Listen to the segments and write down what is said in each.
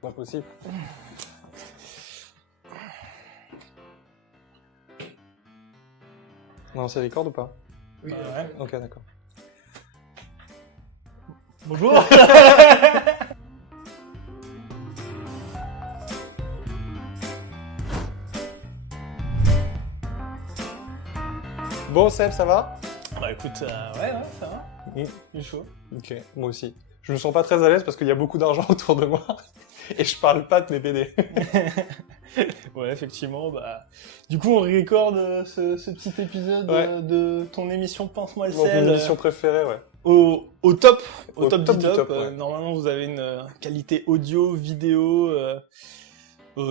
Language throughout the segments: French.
Pas possible. Non, c'est record ou pas? Oui, ouais. Ok, d'accord. Bonjour. Bon, Seb, ça va? Bah écoute, ouais, ça va. Mm. J'ai chaud. Ok, moi aussi. Je me sens pas très à l'aise parce qu'il y a beaucoup d'argent autour de moi et je parle pas de mes BD. Ouais, effectivement, bah... Du coup, on recorde ce petit épisode Ouais. de ton émission Pince-moi le Mon sel émission préférée, ouais. au top du top. du top, ouais. Normalement, vous avez une qualité audio, vidéo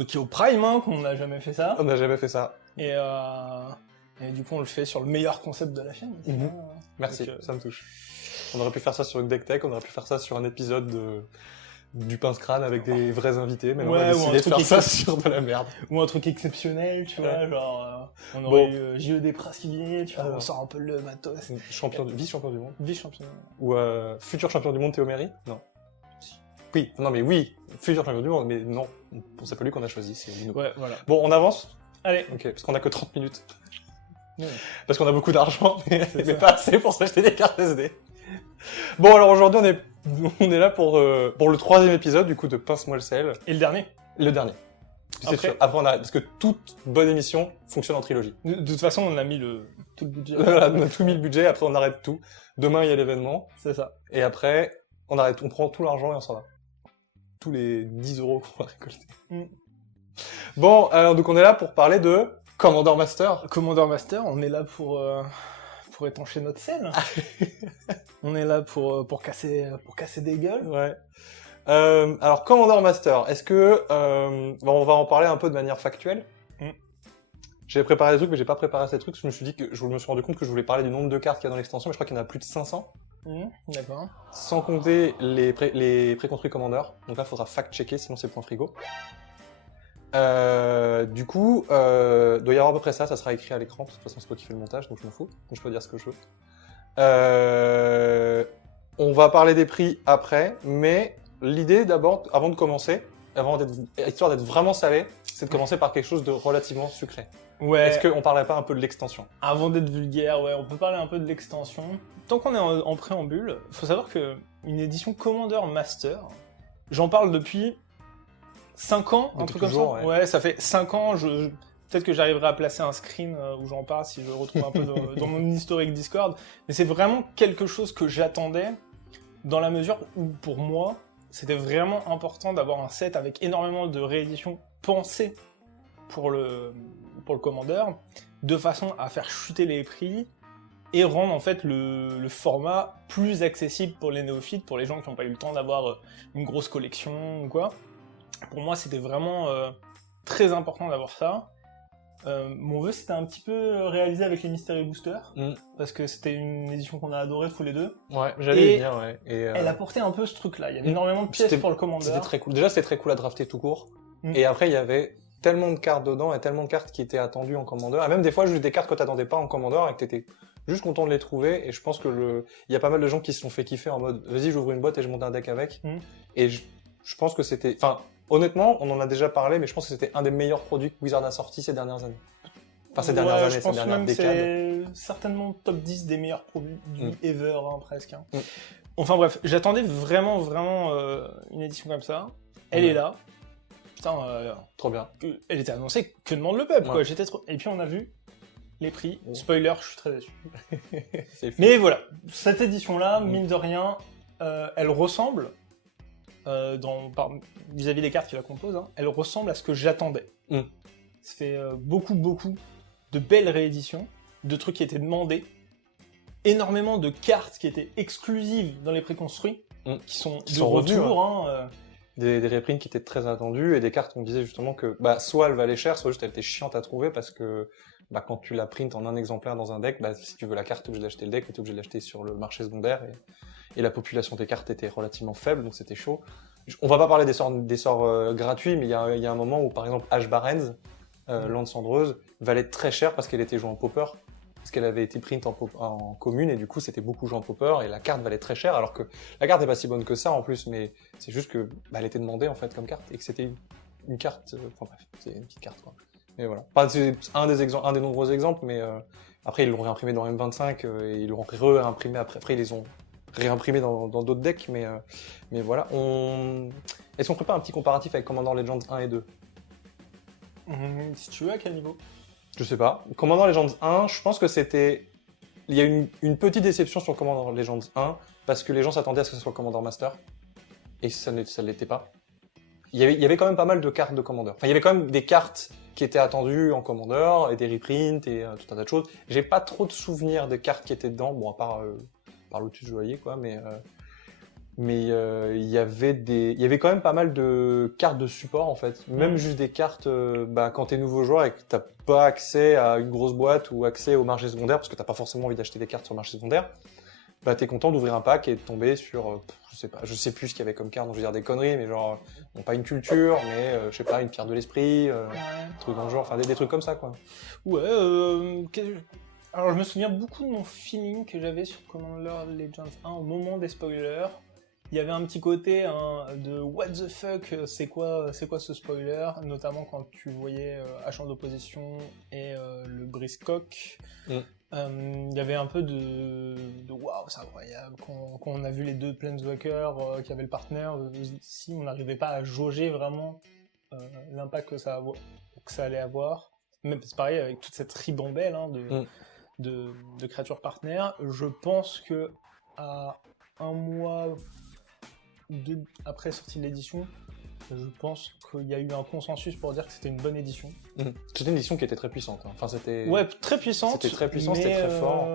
qui est au prime, hein, qu'on n'a jamais fait ça. On n'a jamais fait ça. Et du coup, on le fait sur le meilleur concept de la chaîne. Mhm. Merci, Donc, ça me touche. On aurait pu faire ça sur une deck tech, on aurait pu faire ça sur un épisode du Pince-Crâne avec des vrais invités, mais on Ouais, a ou un décidé de truc faire ça sur de la merde. Ou un truc exceptionnel, tu vois, Ouais. genre on Bon. aurait eu JED Praskivini, tu vois, Ah, on non. sort un peu le matos. Vice-champion du monde. Vice-champion. Ou futur champion du monde Théo Méry? Non. Oui, non mais oui, futur champion du monde, mais non, c'est pas lui qu'on a choisi, c'est Lino. Ouais, voilà. Bon, on avance? Allez. Ok, parce qu'on a que 30 minutes. Ouais. Parce qu'on a beaucoup d'argent, mais ça. pas assez pour s'acheter des cartes SD. Bon, alors aujourd'hui, on est là pour le troisième épisode, du coup, de Pince-moi le sel. Et le dernier. Le dernier. C'est Après- sûr. Après, parce que toute bonne émission fonctionne en trilogie. De toute façon, on a mis tout le budget. Voilà, on a tout mis le budget, après on arrête tout. Demain, il y a l'événement. C'est ça. Et après, on prend tout l'argent et on s'en va. Tous les 10 euros qu'on va récolter. Mm. Bon, alors, donc on est là pour parler de Commander Master. Commander Master, on est là pour étancher notre sel. On est là pour casser des gueules. Ouais. Alors, Commander Master, est-ce que... on va en parler un peu de manière factuelle. Mm. J'ai préparé des trucs, mais j'ai pas préparé ces trucs. Je me suis rendu compte que je voulais parler du nombre de cartes qu'il y a dans l'extension, mais je crois qu'il y en a plus de 500. D'accord. Sans compter les préconstruits commandeurs. Donc là, il faudra fact-checker, sinon c'est point frigo. Du coup, doit y avoir à peu près ça sera écrit à l'écran. De toute façon, c'est toi qui fais le montage, donc je m'en fous. Donc je peux dire ce que je veux. On va parler des prix après, mais l'idée d'abord, avant de commencer, histoire d'être vraiment salé, c'est de commencer par quelque chose de relativement sucré. Ouais. Est-ce qu'on parlerait pas un peu de l'extension? Avant d'être vulgaire, ouais, on peut parler un peu de l'extension. Tant qu'on est en préambule, faut savoir que une édition Commander Master, j'en parle depuis 5 ans, un Depuis truc toujours, comme ça. ouais. Ouais, ça fait 5 ans, peut-être que j'arriverai à placer un screen où j'en parle si je retrouve un peu dans mon historique Discord. Mais c'est vraiment quelque chose que j'attendais dans la mesure où, pour moi, c'était vraiment important d'avoir un set avec énormément de rééditions pensées pour le Commander, de façon à faire chuter les prix et rendre en fait le format plus accessible pour les néophytes, pour les gens qui n'ont pas eu le temps d'avoir une grosse collection ou quoi. Pour moi, c'était vraiment très important d'avoir ça. Mon vœu, c'était un petit peu réalisé avec les Mystery Boosters, parce que c'était une édition qu'on a adorée tous les deux. Ouais, j'allais Et y venir, ouais. Et, Elle apportait un peu ce truc-là. Il y avait énormément de pièces C'était- pour le Commander. C'était très cool. Déjà, c'était très cool à drafter tout court. Mm. Et après, il y avait tellement de cartes dedans et tellement de cartes qui étaient attendues en Commander. Et même des fois, juste des cartes que t'attendais pas en Commander et que t'étais juste content de les trouver. Et je pense que il y a pas mal de gens qui se sont fait kiffer en mode, vas-y, j'ouvre une boîte et je monte un deck avec. Mm. Et je pense que c'était, enfin, honnêtement, on en a déjà parlé, mais je pense que c'était un des meilleurs produits que Wizard a sorti ces dernières années. Enfin, ces dernières années, je ces pense dernières même que décades. c'est certainement top 10 des meilleurs produits Mm. ever, hein, presque. Hein. Mm. Enfin bref, j'attendais vraiment une édition comme ça. Elle est là. Putain, Trop bien. elle était annoncée, que demande le peuple, Ouais. quoi. J'étais trop... Et puis on a vu les prix. Oh. Spoiler, je suis très déçu. C'est fou. Mais voilà, cette édition-là, mine de rien, elle ressemble, vis-à-vis des cartes qui la composent, hein, elle ressemble à ce que j'attendais. Mm. Ça fait beaucoup de belles rééditions, de trucs qui étaient demandés, énormément de cartes qui étaient exclusives dans les préconstruits, qui sont de revenus, retour. ouais. Hein, Des reprints qui étaient très attendus et des cartes on disait justement que soit elle valait cher, soit juste elle était chiante à trouver parce que quand tu la printes en un exemplaire dans un deck, si tu veux la carte, t'es obligé d'acheter le deck, t'es obligé de l'acheter sur le marché secondaire et la population des cartes était relativement faible, donc c'était chaud. On va pas parler des sorts gratuits, mais il y a un moment où par exemple Ash Barrens, Lande Cendreuse, valait très cher parce qu'elle était jouée en pauper. parce qu'elle avait été print en commune, et du coup, c'était beaucoup joué en popper, et la carte valait très cher, alors que la carte n'est pas si bonne que ça en plus, mais c'est juste que elle était demandée en fait comme carte, et que c'était une carte, enfin bref, c'est une petite carte quoi. Et voilà. Enfin, c'est un des nombreux exemples, mais après ils l'ont réimprimé dans M25 et ils l'ont réimprimé après ils les ont réimprimé dans d'autres decks, mais voilà. Est-ce qu'on ferait pas un petit comparatif avec Commander Legends 1 et 2? Si tu veux, à quel niveau? Je sais pas. Commander Legends 1, je pense que c'était... Il y a une petite déception sur Commander Legends 1, parce que les gens s'attendaient à ce que ce soit Commander Master, et ça ne l'était pas. Il y avait quand même pas mal de cartes de Commander. Enfin, il y avait quand même des cartes qui étaient attendues en Commander, et des reprints, et tout un tas de choses. J'ai pas trop de souvenirs des cartes qui étaient dedans, bon, à part Lotus Joaillier, quoi, mais il y avait quand même pas mal de cartes de support, en fait. Même juste des cartes, quand t'es nouveau joueur et que t'as pas accès à une grosse boîte ou accès au marché secondaire, parce que t'as pas forcément envie d'acheter des cartes sur le marché secondaire, bah t'es content d'ouvrir un pack et de tomber sur, je sais plus ce qu'il y avait comme carte, donc je veux dire des conneries, mais genre, bon, pas une culture, mais je sais pas, une pierre de l'esprit, truc dans le genre, enfin des trucs comme ça, quoi. Ouais, alors je me souviens beaucoup de mon feeling que j'avais sur Commander Legends 1 au moment des spoilers. Il y avait un petit côté de what the fuck, c'est quoi ce spoiler, notamment quand tu voyais Agent d'opposition et le Briscock. Il y avait un peu de waouh, c'est incroyable. Quand on a vu les deux Planeswalkers qui avaient le partenaire, si on n'arrivait pas à jauger vraiment l'impact que ça allait avoir. Même c'est pareil avec toute cette ribambelle de créatures partenaires. Je pense que à un mois après sortie de l'édition, je pense qu'il y a eu un consensus pour dire que c'était une bonne édition. C'était une édition qui était très puissante. Enfin, c'était... Ouais, très puissante. C'était très puissant, c'était très fort.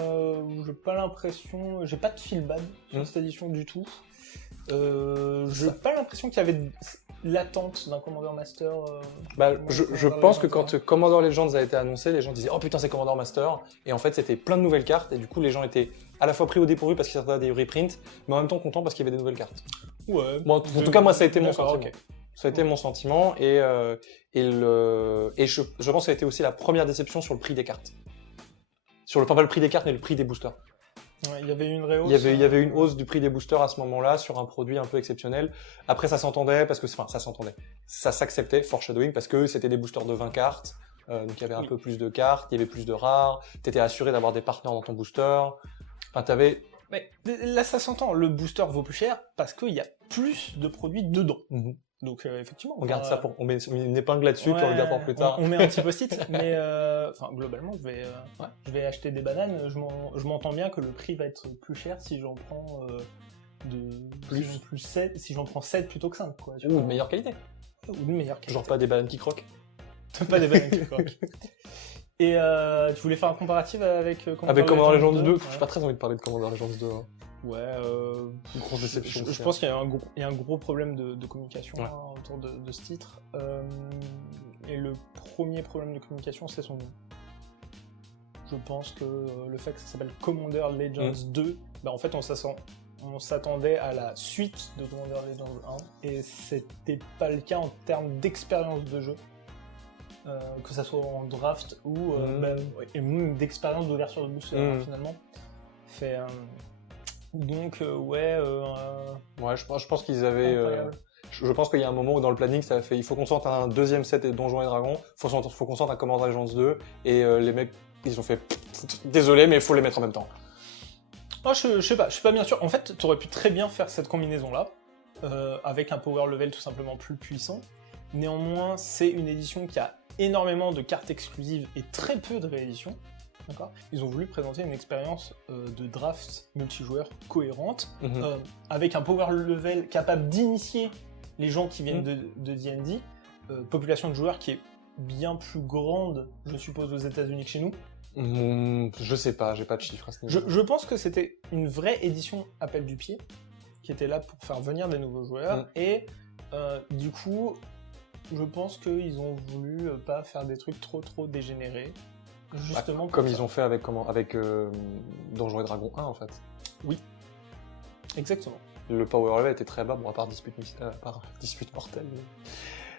J'ai pas de feel bad sur cette édition du tout. J'ai pas l'impression qu'il y avait l'attente d'un Commander Master. Je pense que quand Commander Legends a été annoncé, les gens disaient oh putain c'est Commander Master, et en fait c'était plein de nouvelles cartes, et du coup les gens étaient à la fois pris au dépourvu parce qu'ils s'attendaient à des reprints, mais en même temps contents parce qu'il y avait des nouvelles cartes. Ouais. Bon, en tout cas moi ça a été mon sentiment. Okay. Ça a été mon sentiment, et je pense que ça a été aussi la première déception sur le prix des cartes. Pas le prix des cartes, mais le prix des boosters. Ouais, il y avait une réhausse. Il y avait une hausse du prix des boosters à ce moment-là sur un produit un peu exceptionnel. Après, ça s'entendait parce que, enfin, ça s'entendait. Ça s'acceptait, Foreshadowing, parce que c'était des boosters de 20 cartes. Donc il y avait un peu plus de cartes, il y avait plus de rares. T'étais assuré d'avoir des partenaires dans ton booster. Enfin, t'avais... Mais là, ça s'entend. Le booster vaut plus cher parce qu'il y a plus de produits dedans. Donc effectivement, on garde ça pour, on met une épingle là-dessus, puis on le garde pour plus tard. On met un petit post-it, mais globalement, je vais acheter des bananes. Je m'entends bien que le prix va être plus cher si j'en prends si j'en prends 7 plutôt que 5, quoi. Ou de meilleure qualité. Ou de meilleure qualité. Genre pas des bananes qui croquent. Pas des bananes qui croquent. Et tu voulais faire un comparatif avec Commander Legends 2. J'ai pas très envie de parler de Commander Legends 2. Ouais, une grosse déception. Je pense qu'il y a un gros problème de communication autour de ce titre. Et le premier problème de communication, c'est son nom. Je pense que le fait que ça s'appelle Commander Legends 2, en fait, on s'attendait à la suite de Commander Legends 1, et c'était pas le cas en termes d'expérience de jeu. Que ça soit en draft ou et même d'expérience d'ouverture de booster finalement. Donc ouais, je pense qu'ils avaient. Je pense qu'il y a un moment où dans le planning ça a fait. Il faut qu'on sorte un deuxième set de Donjons et Dragons. Faut qu'on sorte un Commander Legends 2, et les mecs ils ont fait. Désolé, mais il faut les mettre en même temps. Je sais pas, je suis pas bien sûr. En fait, t'aurais pu très bien faire cette combinaison là avec un power level tout simplement plus puissant. Néanmoins, c'est une édition qui a énormément de cartes exclusives et très peu de rééditions. D'accord. Ils ont voulu présenter une expérience de draft multijoueur cohérente, avec un power level capable d'initier les gens qui viennent de D&D, population de joueurs qui est bien plus grande, je suppose, aux États-Unis que chez nous. Je sais pas, j'ai pas de chiffres à ce niveau. Je pense que c'était une vraie édition appel du pied, qui était là pour faire venir des nouveaux joueurs, et du coup, je pense qu'ils ont voulu pas faire des trucs trop dégénérés. Justement comme ils ont fait avec Donjons et Dragons 1 en fait. Oui, exactement. Le power level était très bas, bon à part Dispute Mortel.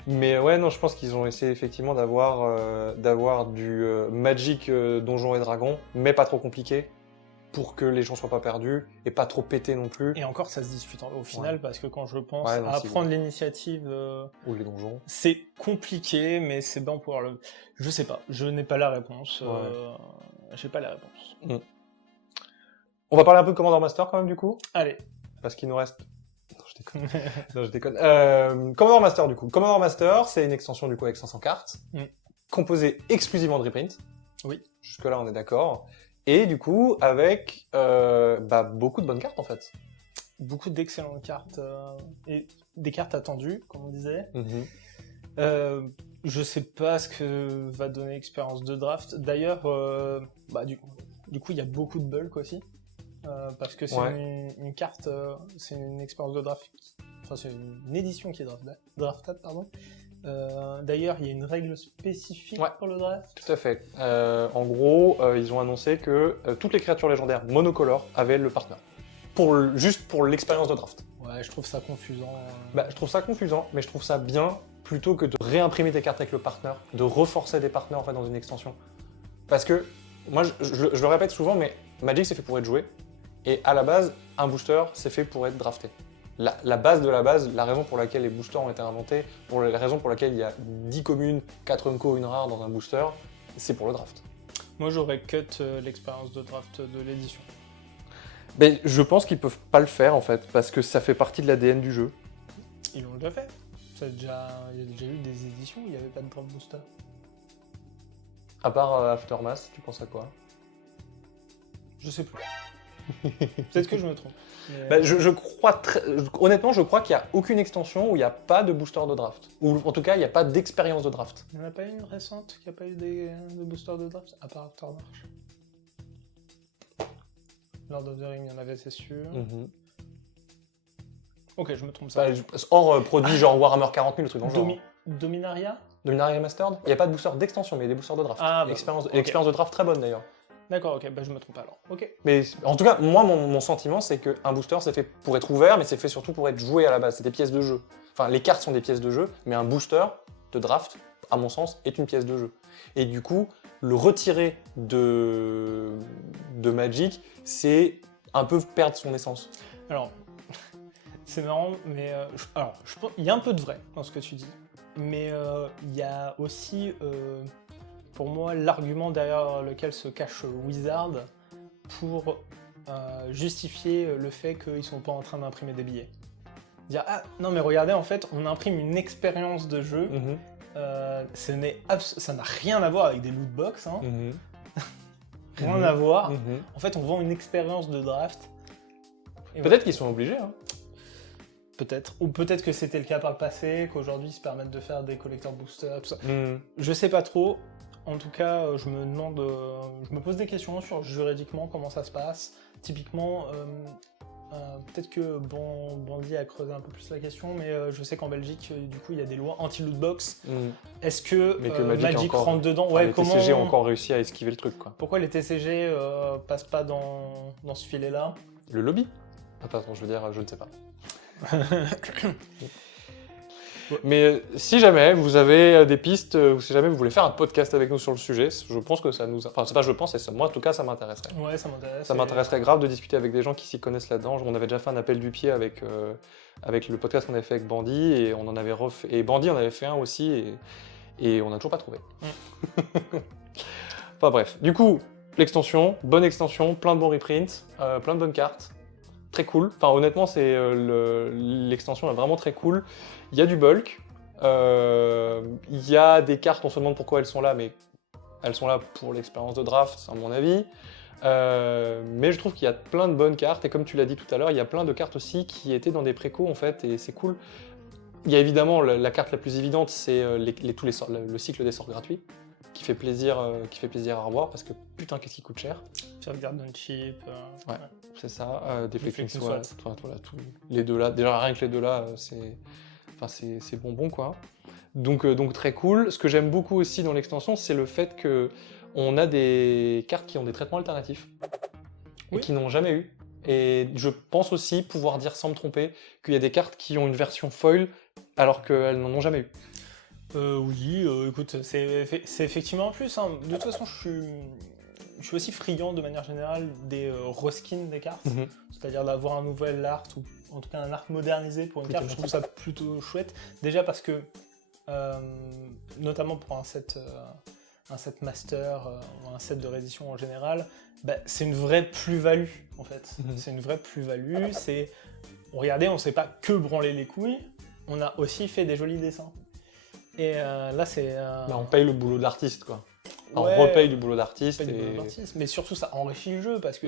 Mais ouais, non, je pense qu'ils ont essayé effectivement d'avoir du Magic Donjons et Dragons, mais pas trop compliqué, pour que les gens soient pas perdus, et pas trop pétés non plus. Et encore, ça se discute au final, parce que quand je pense Ouais, non, à si, prendre l'initiative, Ou les donjons. c'est compliqué, mais c'est bien pour le... Je sais pas, je n'ai pas la réponse. J'ai pas la réponse. On va parler un peu de Commander Master quand même du coup, Allez. parce qu'il nous reste... Non, je déconne. Non, je déconne. Commander Master du coup. Commander Master, c'est une extension du coup avec 500 cartes, composée exclusivement de reprint. Oui. Jusque-là, on est d'accord. Et du coup, avec beaucoup de bonnes cartes en fait. Beaucoup d'excellentes cartes, et des cartes attendues, comme on disait. Je sais pas ce que va donner l'expérience de draft. D'ailleurs, du coup, il y a beaucoup de bulk aussi. Parce que c'est une carte, c'est une expérience de draft, enfin c'est une édition qui est draftable, pardon. D'ailleurs, il y a une règle spécifique pour le draft. Tout à fait. En gros, ils ont annoncé que toutes les créatures légendaires monocolores avaient le partner. Juste pour l'expérience de draft. Ouais, je trouve ça confusant. Je trouve ça confusant, mais je trouve ça bien, plutôt que de réimprimer tes cartes avec le partner, de reforcer des partners en fait dans une extension. Parce que, moi je le répète souvent, mais Magic c'est fait pour être joué, et à la base, un booster c'est fait pour être drafté. La base de la base, la raison pour laquelle les boosters ont été inventés, la raison pour laquelle il y a 10 communes, 4 unco, une rare dans un booster, c'est pour le draft. Moi j'aurais cut l'expérience de draft de l'édition. Mais je pense qu'ils peuvent pas le faire en fait, parce que ça fait partie de l'ADN du jeu. Ils l'ont déjà fait. Il y a déjà eu des éditions où il n'y avait pas de draft booster. À part Aftermath, tu penses à quoi? Je sais plus. Peut-être que je me trompe. Mais... je crois honnêtement, je crois qu'il n'y a aucune extension où il n'y a pas de booster de draft. Ou en tout cas, il n'y a pas d'expérience de draft. Il n'y en a pas une récente qui n'a pas eu de booster de draft, à part Aftermarch. Lord of the Ring, il y en avait, c'est sûr. Ok, je me trompe ça. Hors produit genre Warhammer 40 000, le truc dans le genre. Dominaria Dominaria Remastered. Il n'y a pas de booster d'extension, mais il y a des boosters de draft. L'expérience de draft très bonne d'ailleurs. D'accord, ok, je me trompe alors. Ok. Mais en tout cas, moi, mon sentiment, c'est qu'un booster, c'est fait pour être ouvert, mais c'est fait surtout pour être joué à la base. C'est des pièces de jeu. Enfin, les cartes sont des pièces de jeu, mais un booster de draft, à mon sens, est une pièce de jeu. Et du coup, le retirer de Magic, c'est un peu perdre son essence. Alors, c'est marrant, mais je pense il y a un peu de vrai dans ce que tu dis, mais il y a aussi, pour moi, l'argument derrière lequel se cache Wizard pour justifier le fait qu'ils sont pas en train d'imprimer des billets. Dire ah non mais regardez, en fait on imprime une expérience de jeu, ça n'a rien à voir avec des loot box, hein. Rien à voir. En fait on vend une expérience de draft. Peut-être qu'ils sont obligés, hein. Peut-être. Ou peut-être que c'était le cas par le passé, qu'aujourd'hui ils se permettent de faire des collecteurs boosters, tout ça. Je sais pas trop. En tout cas, je me pose des questions sur juridiquement comment ça se passe. Typiquement, peut-être que Bandit a creusé un peu plus la question, mais je sais qu'en Belgique, du coup, il y a des lois anti-lootbox. Est-ce que, Magic rentre dedans? Les TCG ont encore réussi à esquiver le truc, quoi. Pourquoi les TCG passent pas dans ce filet-là? Le lobby? Attends, je veux dire, je ne sais pas. Mais si jamais vous avez des pistes, ou si jamais vous voulez faire un podcast avec nous sur le sujet, je pense que ça nous... Enfin, c'est pas je pense, c'est ça. Moi en tout cas ça m'intéresserait. Ouais, ça m'intéresse. Ça m'intéresserait grave de discuter avec des gens qui s'y connaissent là-dedans. On avait déjà fait un appel du pied avec le podcast qu'on avait fait avec Bandit, et on en avait refait... Et Bandit en avait fait un aussi, et on n'a toujours pas trouvé. Enfin bref, du coup, l'extension, bonne extension, plein de bons reprints, plein de bonnes cartes. Très cool. Enfin, honnêtement, l'extension est vraiment très cool. Il y a du bulk. Il y a des cartes, on se demande pourquoi elles sont là, mais elles sont là pour l'expérience de draft, à mon avis. Mais je trouve qu'il y a plein de bonnes cartes, et comme tu l'as dit tout à l'heure, il y a plein de cartes aussi qui étaient dans des précos, en fait, et c'est cool. Il y a évidemment la carte la plus évidente, c'est le cycle des sorts gratuits, qui fait plaisir à revoir, parce que putain, qu'est-ce qui coûte cher. Faire Garden Chip. Ouais, c'est ça. Deflecting Swat. Voilà, les deux là, déjà rien que les deux là, c'est bonbon quoi. Donc très cool. Ce que j'aime beaucoup aussi dans l'extension, c'est le fait qu'on a des cartes qui ont des traitements alternatifs, et qui n'ont jamais eu. Et je pense aussi pouvoir dire sans me tromper qu'il y a des cartes qui ont une version foil alors qu'elles n'en ont jamais eu. Oui, écoute, c'est effectivement un plus. Hein. De toute façon, je suis aussi friand de manière générale des reskins des cartes, c'est-à-dire d'avoir un nouvel art, ou en tout cas un art modernisé pour une carte. Je trouve ça plutôt chouette. Déjà parce que, notamment pour un set master ou un set de réédition en général, bah, c'est une vraie plus-value en fait. C'est une vraie plus-value. Regardez, on ne s'est pas que branler les couilles, on a aussi fait des jolis dessins. Et là, c'est... Bah, on paye le boulot de l'artiste, quoi. Enfin, Ouais, on repaye du boulot d'artiste. mais surtout, ça enrichit le jeu, parce que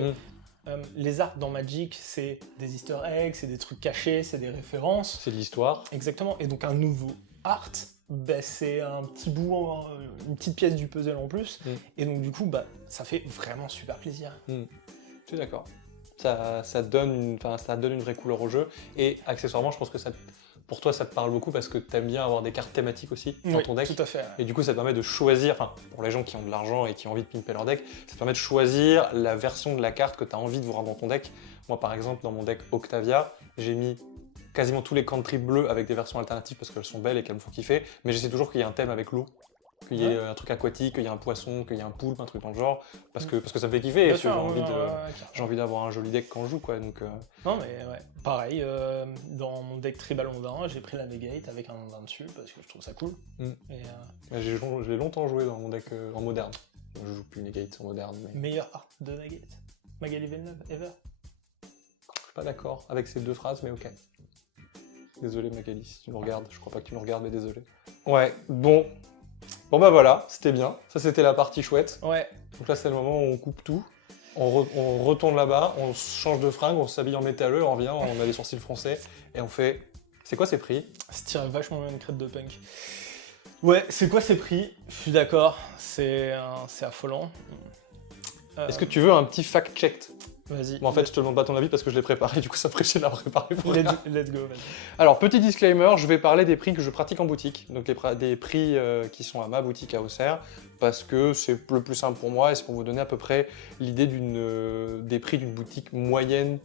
les arts dans Magic, c'est des easter eggs, c'est des trucs cachés, c'est des références. C'est de l'histoire. Exactement. Et donc, un nouveau art, bah, c'est un petit bout, une petite pièce du puzzle en plus. Et donc, du coup, bah, ça fait vraiment super plaisir. Je suis d'accord. Ça donne une vraie couleur au jeu. Et accessoirement, je pense que pour toi, ça te parle beaucoup parce que tu aimes bien avoir des cartes thématiques aussi dans ton deck. Tout à fait. Ouais. Et du coup, ça te permet de choisir, enfin, pour les gens qui ont de l'argent et qui ont envie de pimper leur deck, ça te permet de choisir la version de la carte que tu as envie de voir dans ton deck. Moi, par exemple, dans mon deck Octavia, j'ai mis quasiment tous les country bleus avec des versions alternatives parce qu'elles sont belles et qu'elles me font kiffer. Mais j'essaie toujours qu'il y ait un thème avec l'eau, qu'il y ait un truc aquatique, qu'il y ait un poisson, qu'il y ait un poulpe, un truc dans le genre, parce que ça me fait kiffer et que j'ai envie d'avoir un joli deck quand je joue, quoi. Donc, Non mais ouais, pareil, dans mon deck Tribal Ondin, j'ai pris la Negate avec un Ondin dessus parce que je trouve ça cool. J'ai longtemps joué dans mon deck en moderne. Je joue plus Negate en moderne. Mais... Meilleur art de Negate, Magali Villeneuve, ever. Je suis pas d'accord avec ces deux phrases, mais ok. Désolé Magali, si tu nous regardes, je crois pas que tu nous regardes, mais désolé. Ouais, bon bah voilà, c'était bien. Ça c'était la partie chouette. Ouais. Donc là c'est le moment où on coupe tout, on retourne là-bas, on change de fringue, on s'habille en métalleux, on revient, on a les sourcils français, et on fait... C'est quoi ces prix? Ça tire vachement bien une crête de punk. Ouais, c'est quoi ces prix? Je suis d'accord, c'est affolant. Est-ce que tu veux un petit fact-check? Vas-y. Bon, en fait, je te demande pas ton avis parce que je l'ai préparé, du coup ça ferait chier de la préparer pour rien. Let's go, vas-y. Alors, petit disclaimer, je vais parler des prix que je pratique en boutique, donc des prix qui sont à ma boutique à Auxerre, parce que c'est le plus simple pour moi et c'est pour vous donner à peu près l'idée des prix d'une boutique moyenne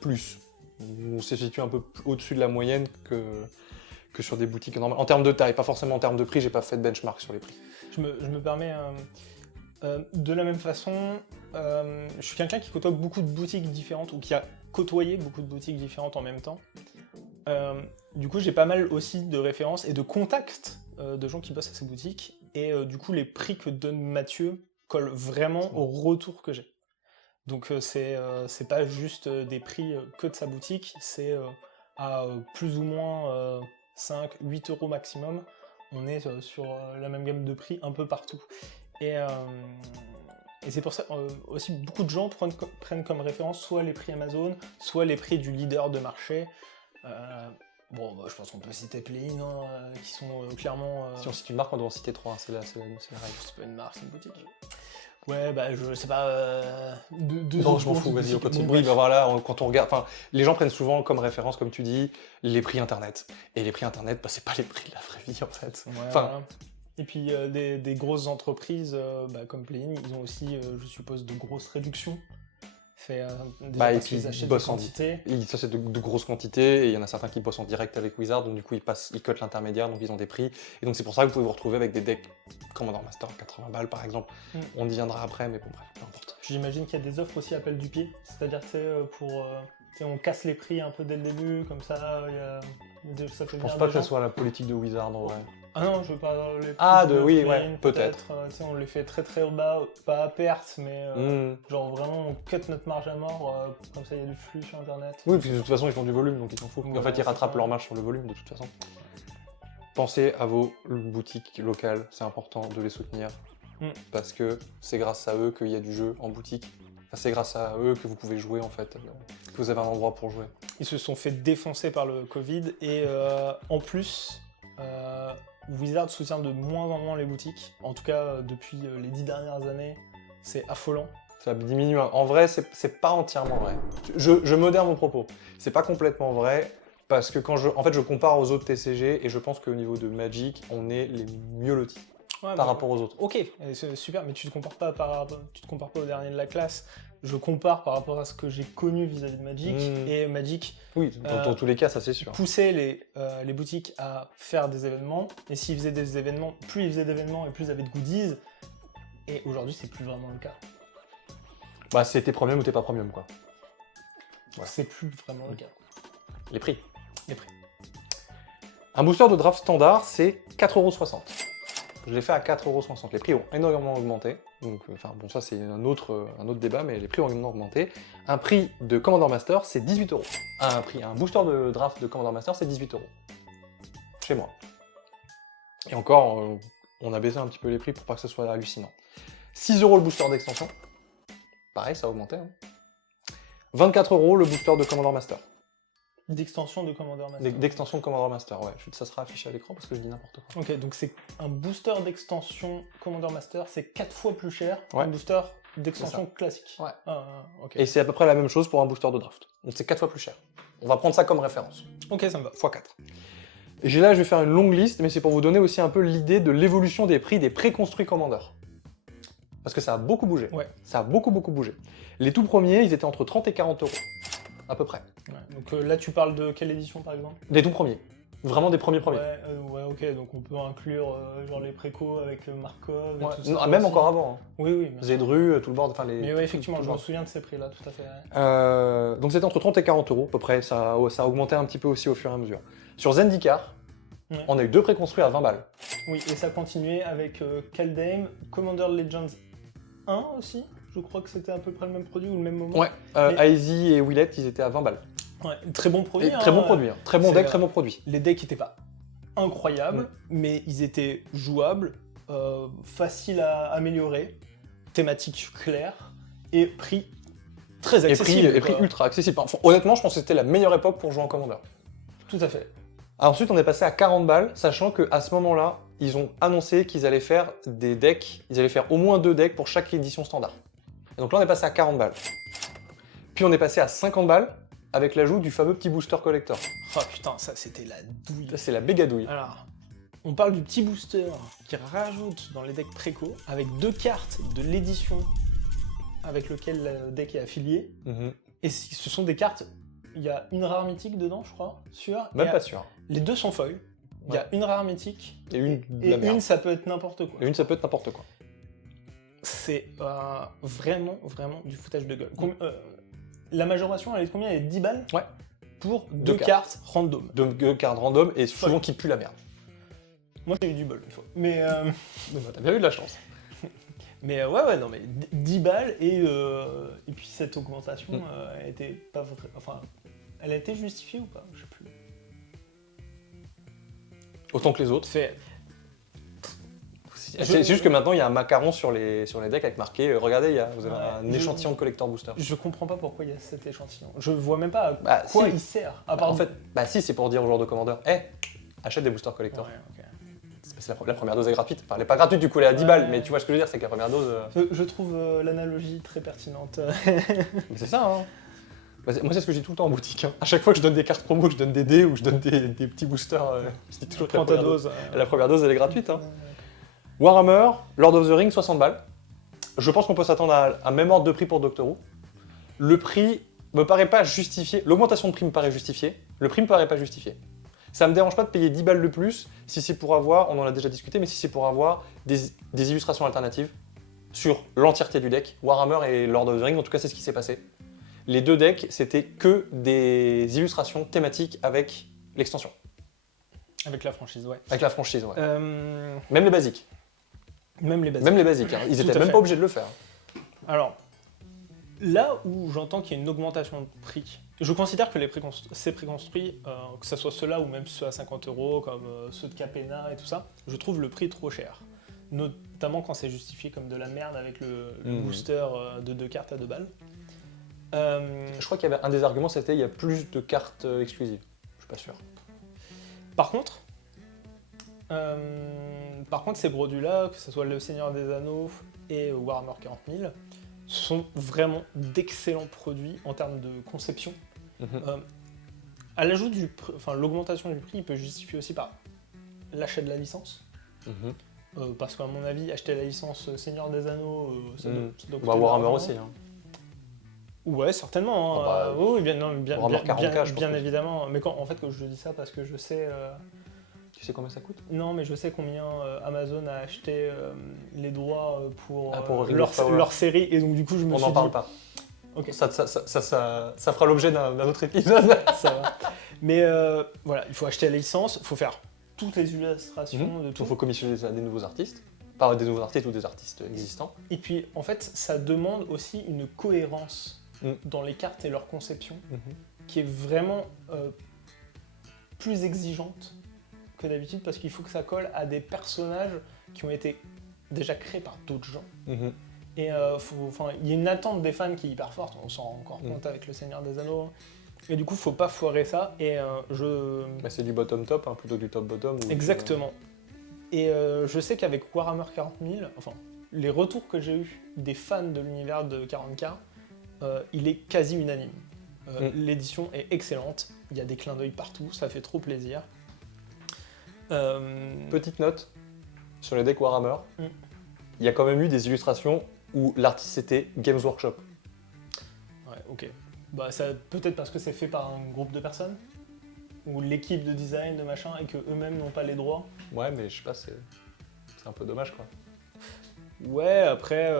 plus. On se situe un peu au-dessus de la moyenne que sur des boutiques normales. En termes de taille, pas forcément en termes de prix, j'ai pas fait de benchmark sur les prix. Je me permets... de la même façon, je suis quelqu'un qui côtoie beaucoup de boutiques différentes ou qui a côtoyé beaucoup de boutiques différentes en même temps. Du coup, j'ai pas mal aussi de références et de contacts de gens qui bossent à ces boutiques. Et du coup, les prix que donne Mathieu collent vraiment au retour que j'ai. Donc, c'est pas juste des prix que de sa boutique, c'est à plus ou moins 5, 8 euros maximum. On est sur la même gamme de prix un peu partout. Et c'est pour ça aussi beaucoup de gens prennent comme référence soit les prix Amazon, soit les prix du leader de marché. Bon, bah, je pense qu'on peut citer Play'n, qui sont clairement... Si on cite une marque, on doit en citer 3, c'est la règle. C'est pas une marque, c'est une boutique. Ouais, bah je sais pas... non, je m'en fous, vas-y, on continue. Oui, bah voilà, quand on regarde... Enfin, les gens prennent souvent comme référence, comme tu dis, les prix Internet. Et les prix Internet, bah, c'est pas les prix de la vraie vie, en fait. Ouais, voilà. Et puis des grosses entreprises comme Play'n, ils ont aussi, je suppose, de grosses réductions. Parce qu'ils achètent des quantités. Ça, c'est de grosses quantités, et il y en a certains qui bossent en direct avec Wizard, donc du coup, ils cotent l'intermédiaire, donc ils ont des prix. Et donc, c'est pour ça que vous pouvez vous retrouver avec des decks Commander Master à 80 balles, par exemple. On y viendra après, mais bon, bref, peu importe. J'imagine qu'il y a des offres aussi appel du pied, c'est-à-dire, tu sais, on casse les prix un peu dès le début, comme ça, ça fait Je pense pas que ce soit la politique de Wizard, en vrai. Ah non, je veux pas les prix oui, ouais, peut-être. On les fait très très bas, pas à perte, mais genre vraiment on cut notre marge à mort, comme ça il y a du flux sur internet. Oui, puis de toute façon ils font du volume, donc ils s'en foutent. En fait, ils rattrapent leur marge sur le volume, de toute façon. Pensez à vos boutiques locales, c'est important de les soutenir, parce que c'est grâce à eux qu'il y a du jeu en boutique. Enfin, c'est grâce à eux que vous pouvez jouer, en fait, que vous avez un endroit pour jouer. Ils se sont fait défoncer par le Covid, et en plus... Wizard soutient de moins en moins les boutiques, en tout cas depuis les 10 dernières années, c'est affolant. Ça diminue. En vrai, c'est pas entièrement vrai. Je modère mon propos. C'est pas complètement vrai, parce que en fait, je compare aux autres TCG, et je pense qu'au niveau de Magic, on est les mieux lotis. Ouais, par rapport aux autres. Ok, et c'est super, mais tu te compares pas tu te compares pas au dernier de la classe. Je compare par rapport à ce que j'ai connu vis-à-vis de Magic, et Magic Oui, dans tous les cas, ça c'est sûr. poussait les boutiques à faire des événements, et s'ils faisaient des événements, plus ils faisaient d'événements et plus ils avaient de goodies, et aujourd'hui c'est plus vraiment le cas. Bah, c'est tes premium ou t'es pas premium, quoi. Ouais. C'est plus vraiment le cas. Les prix. Les prix. Un booster de draft standard, c'est 4,60 €. Je l'ai fait à 4,60 €. Les prix ont énormément augmenté. Donc, enfin, bon, ça, c'est un autre débat, mais les prix ont énormément augmenté. Un prix de Commander Master, c'est 18 €. Un booster de draft de Commander Master, c'est 18 €. Chez moi. Et encore, on a baissé un petit peu les prix pour pas que ce soit hallucinant. 6 € le booster d'extension. Pareil, ça a augmenté. Hein. 24 € le booster de Commander Master. D'extension de Commander Master. D'extension de Commander Master, ouais. Ça sera affiché à l'écran parce que je dis n'importe quoi. Ok, donc c'est un booster d'extension Commander Master, c'est 4 fois plus cher Ouais. qu'un booster d'extension classique. Ouais. Ok. Et c'est à peu près la même chose pour un booster de draft. Donc c'est 4 fois plus cher. On va prendre ça comme référence. Ok, ça me va. x4. Et là, je vais faire une longue liste, mais c'est pour vous donner aussi un peu l'idée de l'évolution des prix des préconstruits Commander. Parce que ça a beaucoup bougé. Ouais. Ça a beaucoup bougé. Les tout premiers, ils étaient entre 30 et 40 €. À peu près. Ouais. Donc là, tu parles de quelle édition par exemple? Des tout premiers. Vraiment des premiers. Ouais, ok, donc on peut inclure genre les précos avec Markov et Ouais. tout ça. Non, même encore avant. Hein. Oui. bien sûr. Zedru, tout le bord, enfin les... Mais ouais, effectivement, tout je le me bord. souviens de ces prix-là, tout à fait. Donc c'était entre 30 et 40 € à peu près, ça a augmenté un petit peu aussi au fur et à mesure. Sur Zendikar, Ouais. on a eu 2 préconstruits à 20 balles. Oui, et ça continuait avec Kaldheim, Commander Legends 1 aussi. Je crois que c'était à peu près le même produit ou le même moment. Ouais, Aizy et Willet, ils étaient à 20 balles. Ouais, très bon produit. Et très bon produit, hein. Très bon c'est deck, très bon produit. Les decks n'étaient pas incroyables, mais ils étaient jouables, faciles à améliorer, thématique claire et prix très accessible. Et prix ultra accessible. Enfin, honnêtement, je pense que c'était la meilleure époque pour jouer en Commander. Tout à fait. Ensuite, on est passé à 40 balles, sachant qu'à ce moment-là, ils ont annoncé qu'ils allaient faire des decks, ils allaient faire au moins 2 decks pour chaque édition standard. Et donc là, on est passé à 40 balles. Puis on est passé à 50 balles, avec l'ajout du fameux petit booster collector. Oh putain, ça c'était la douille. Ça, c'est la méga douille. Alors, on parle du petit booster qui rajoute dans les decks préco avec 2 cartes de l'édition avec lequel le deck est affilié. Et ce sont des cartes, il y a une rare mythique dedans, je crois, sûr. Même pas sûr. Les deux sont foils. Il y a une rare mythique. Et une de et la merde. une, ça peut être n'importe quoi. Et une, ça peut être n'importe quoi. C'est vraiment du foutage de gueule. La majoration, elle est de combien? Elle est de 10 balles? Ouais. Pour 2 cartes random. 2 cartes random et souvent qui puent la merde. Moi j'ai eu du bol une fois. Mais t'as bien eu de la chance. Mais ouais, non, mais 10 balles et puis cette augmentation, elle était pas enfin, elle a été justifiée ou pas? Je sais plus. Autant que les autres. C'est juste que maintenant il y a un macaron sur les decks avec marqué regardez, vous avez un échantillon de collector booster. Je comprends pas pourquoi il y a cet échantillon. Je vois même pas à si. quoi il sert. À part en fait, si, c'est pour dire aux joueurs de Commander, achète des boosters collector. Ouais, ok. La première dose est gratuite. Enfin, elle est pas gratuite du coup, elle est à 10 balles, mais tu vois ce que je veux dire, c'est que la première dose. Je trouve l'analogie très pertinente. Mais c'est ça, hein. Moi, c'est ce que je dis tout le temps en boutique. Hein. À chaque fois que je donne des cartes promo, que je donne des dés ou je donne des petits boosters, je dis toujours que Prends ta dose. La première dose, elle est gratuite. Hein. Warhammer, Lord of the Rings, 60 balles. Je pense qu'on peut s'attendre à un même ordre de prix pour Doctor Who. Le prix me paraît pas justifié. L'augmentation de prix me paraît justifiée. Le prix me paraît pas justifié. Ça me dérange pas de payer 10 balles de plus si c'est pour avoir, on en a déjà discuté, mais si c'est pour avoir des illustrations alternatives sur l'entièreté du deck. Warhammer et Lord of the Rings, en tout cas, c'est ce qui s'est passé. Les 2 decks, c'était que des illustrations thématiques avec l'extension. Avec la franchise, ouais. Avec la franchise, ouais. Même les basiques. Même les basiques. Même les basiques, hein. Ils étaient même pas obligés de le faire. Alors, là où j'entends qu'il y a une augmentation de prix, je considère que ces préconstruits, que ce soit ceux-là ou même ceux à 50 €, comme ceux de Capena et tout ça, je trouve le prix trop cher. Notamment quand c'est justifié comme de la merde avec le booster de 2 cartes à 2 balles. Je crois qu'il y avait un des arguments, c'était il y a plus de cartes exclusives. Je suis pas sûr. Par contre, ces produits-là, que ce soit le Seigneur des Anneaux et Warhammer 40 000, sont vraiment d'excellents produits en termes de conception. À l'ajout l'augmentation du prix, il peut justifier aussi par l'achat de la licence. parce qu'à mon avis, acheter la licence Seigneur des Anneaux, ça doit coûter Bah, Warhammer l'argent. aussi. Hein. Ouais, certainement. Hein. Ah bah, Oui, bien, non, bien, Warhammer bien, 40K, bien, je pense bien que- évidemment. Mais en fait, je dis ça parce que je sais. Tu sais combien ça coûte? Non, mais je sais combien Amazon a acheté les droits pour, pour Ring of Power. leur série, et donc du coup, je me On suis n'en parle dit, pas. ok, Ça fera l'objet d'un autre épisode. ça va. Mais voilà, il faut acheter la licence, il faut faire toutes les illustrations de tout. Il faut commissionner des nouveaux artistes. Pas des nouveaux artistes ou des artistes existants. Et puis, en fait, ça demande aussi une cohérence dans les cartes et leur conception, qui est vraiment plus exigeante que d'habitude, parce qu'il faut que ça colle à des personnages qui ont été déjà créés par d'autres gens. Et il y a une attente des fans qui est hyper forte, on s'en rend encore compte avec le Seigneur des Anneaux. Et du coup, faut pas foirer ça. Et Bah, c'est du bottom-top, hein, plutôt du top-bottom. Exactement. Et je sais qu'avec Warhammer 40 000, enfin, les retours que j'ai eus des fans de l'univers de 40K, il est quasi unanime. L'édition est excellente, il y a des clins d'œil partout, ça fait trop plaisir. Petite note sur les decks Warhammer. Il y a quand même eu des illustrations où l'artiste c'était Games Workshop. Ouais, ok. Bah, ça, peut-être parce que c'est fait par un groupe de personnes, ou l'équipe de design, de machin, et que eux-mêmes n'ont pas les droits. Ouais, mais je sais pas, c'est un peu dommage quoi. Ouais, après,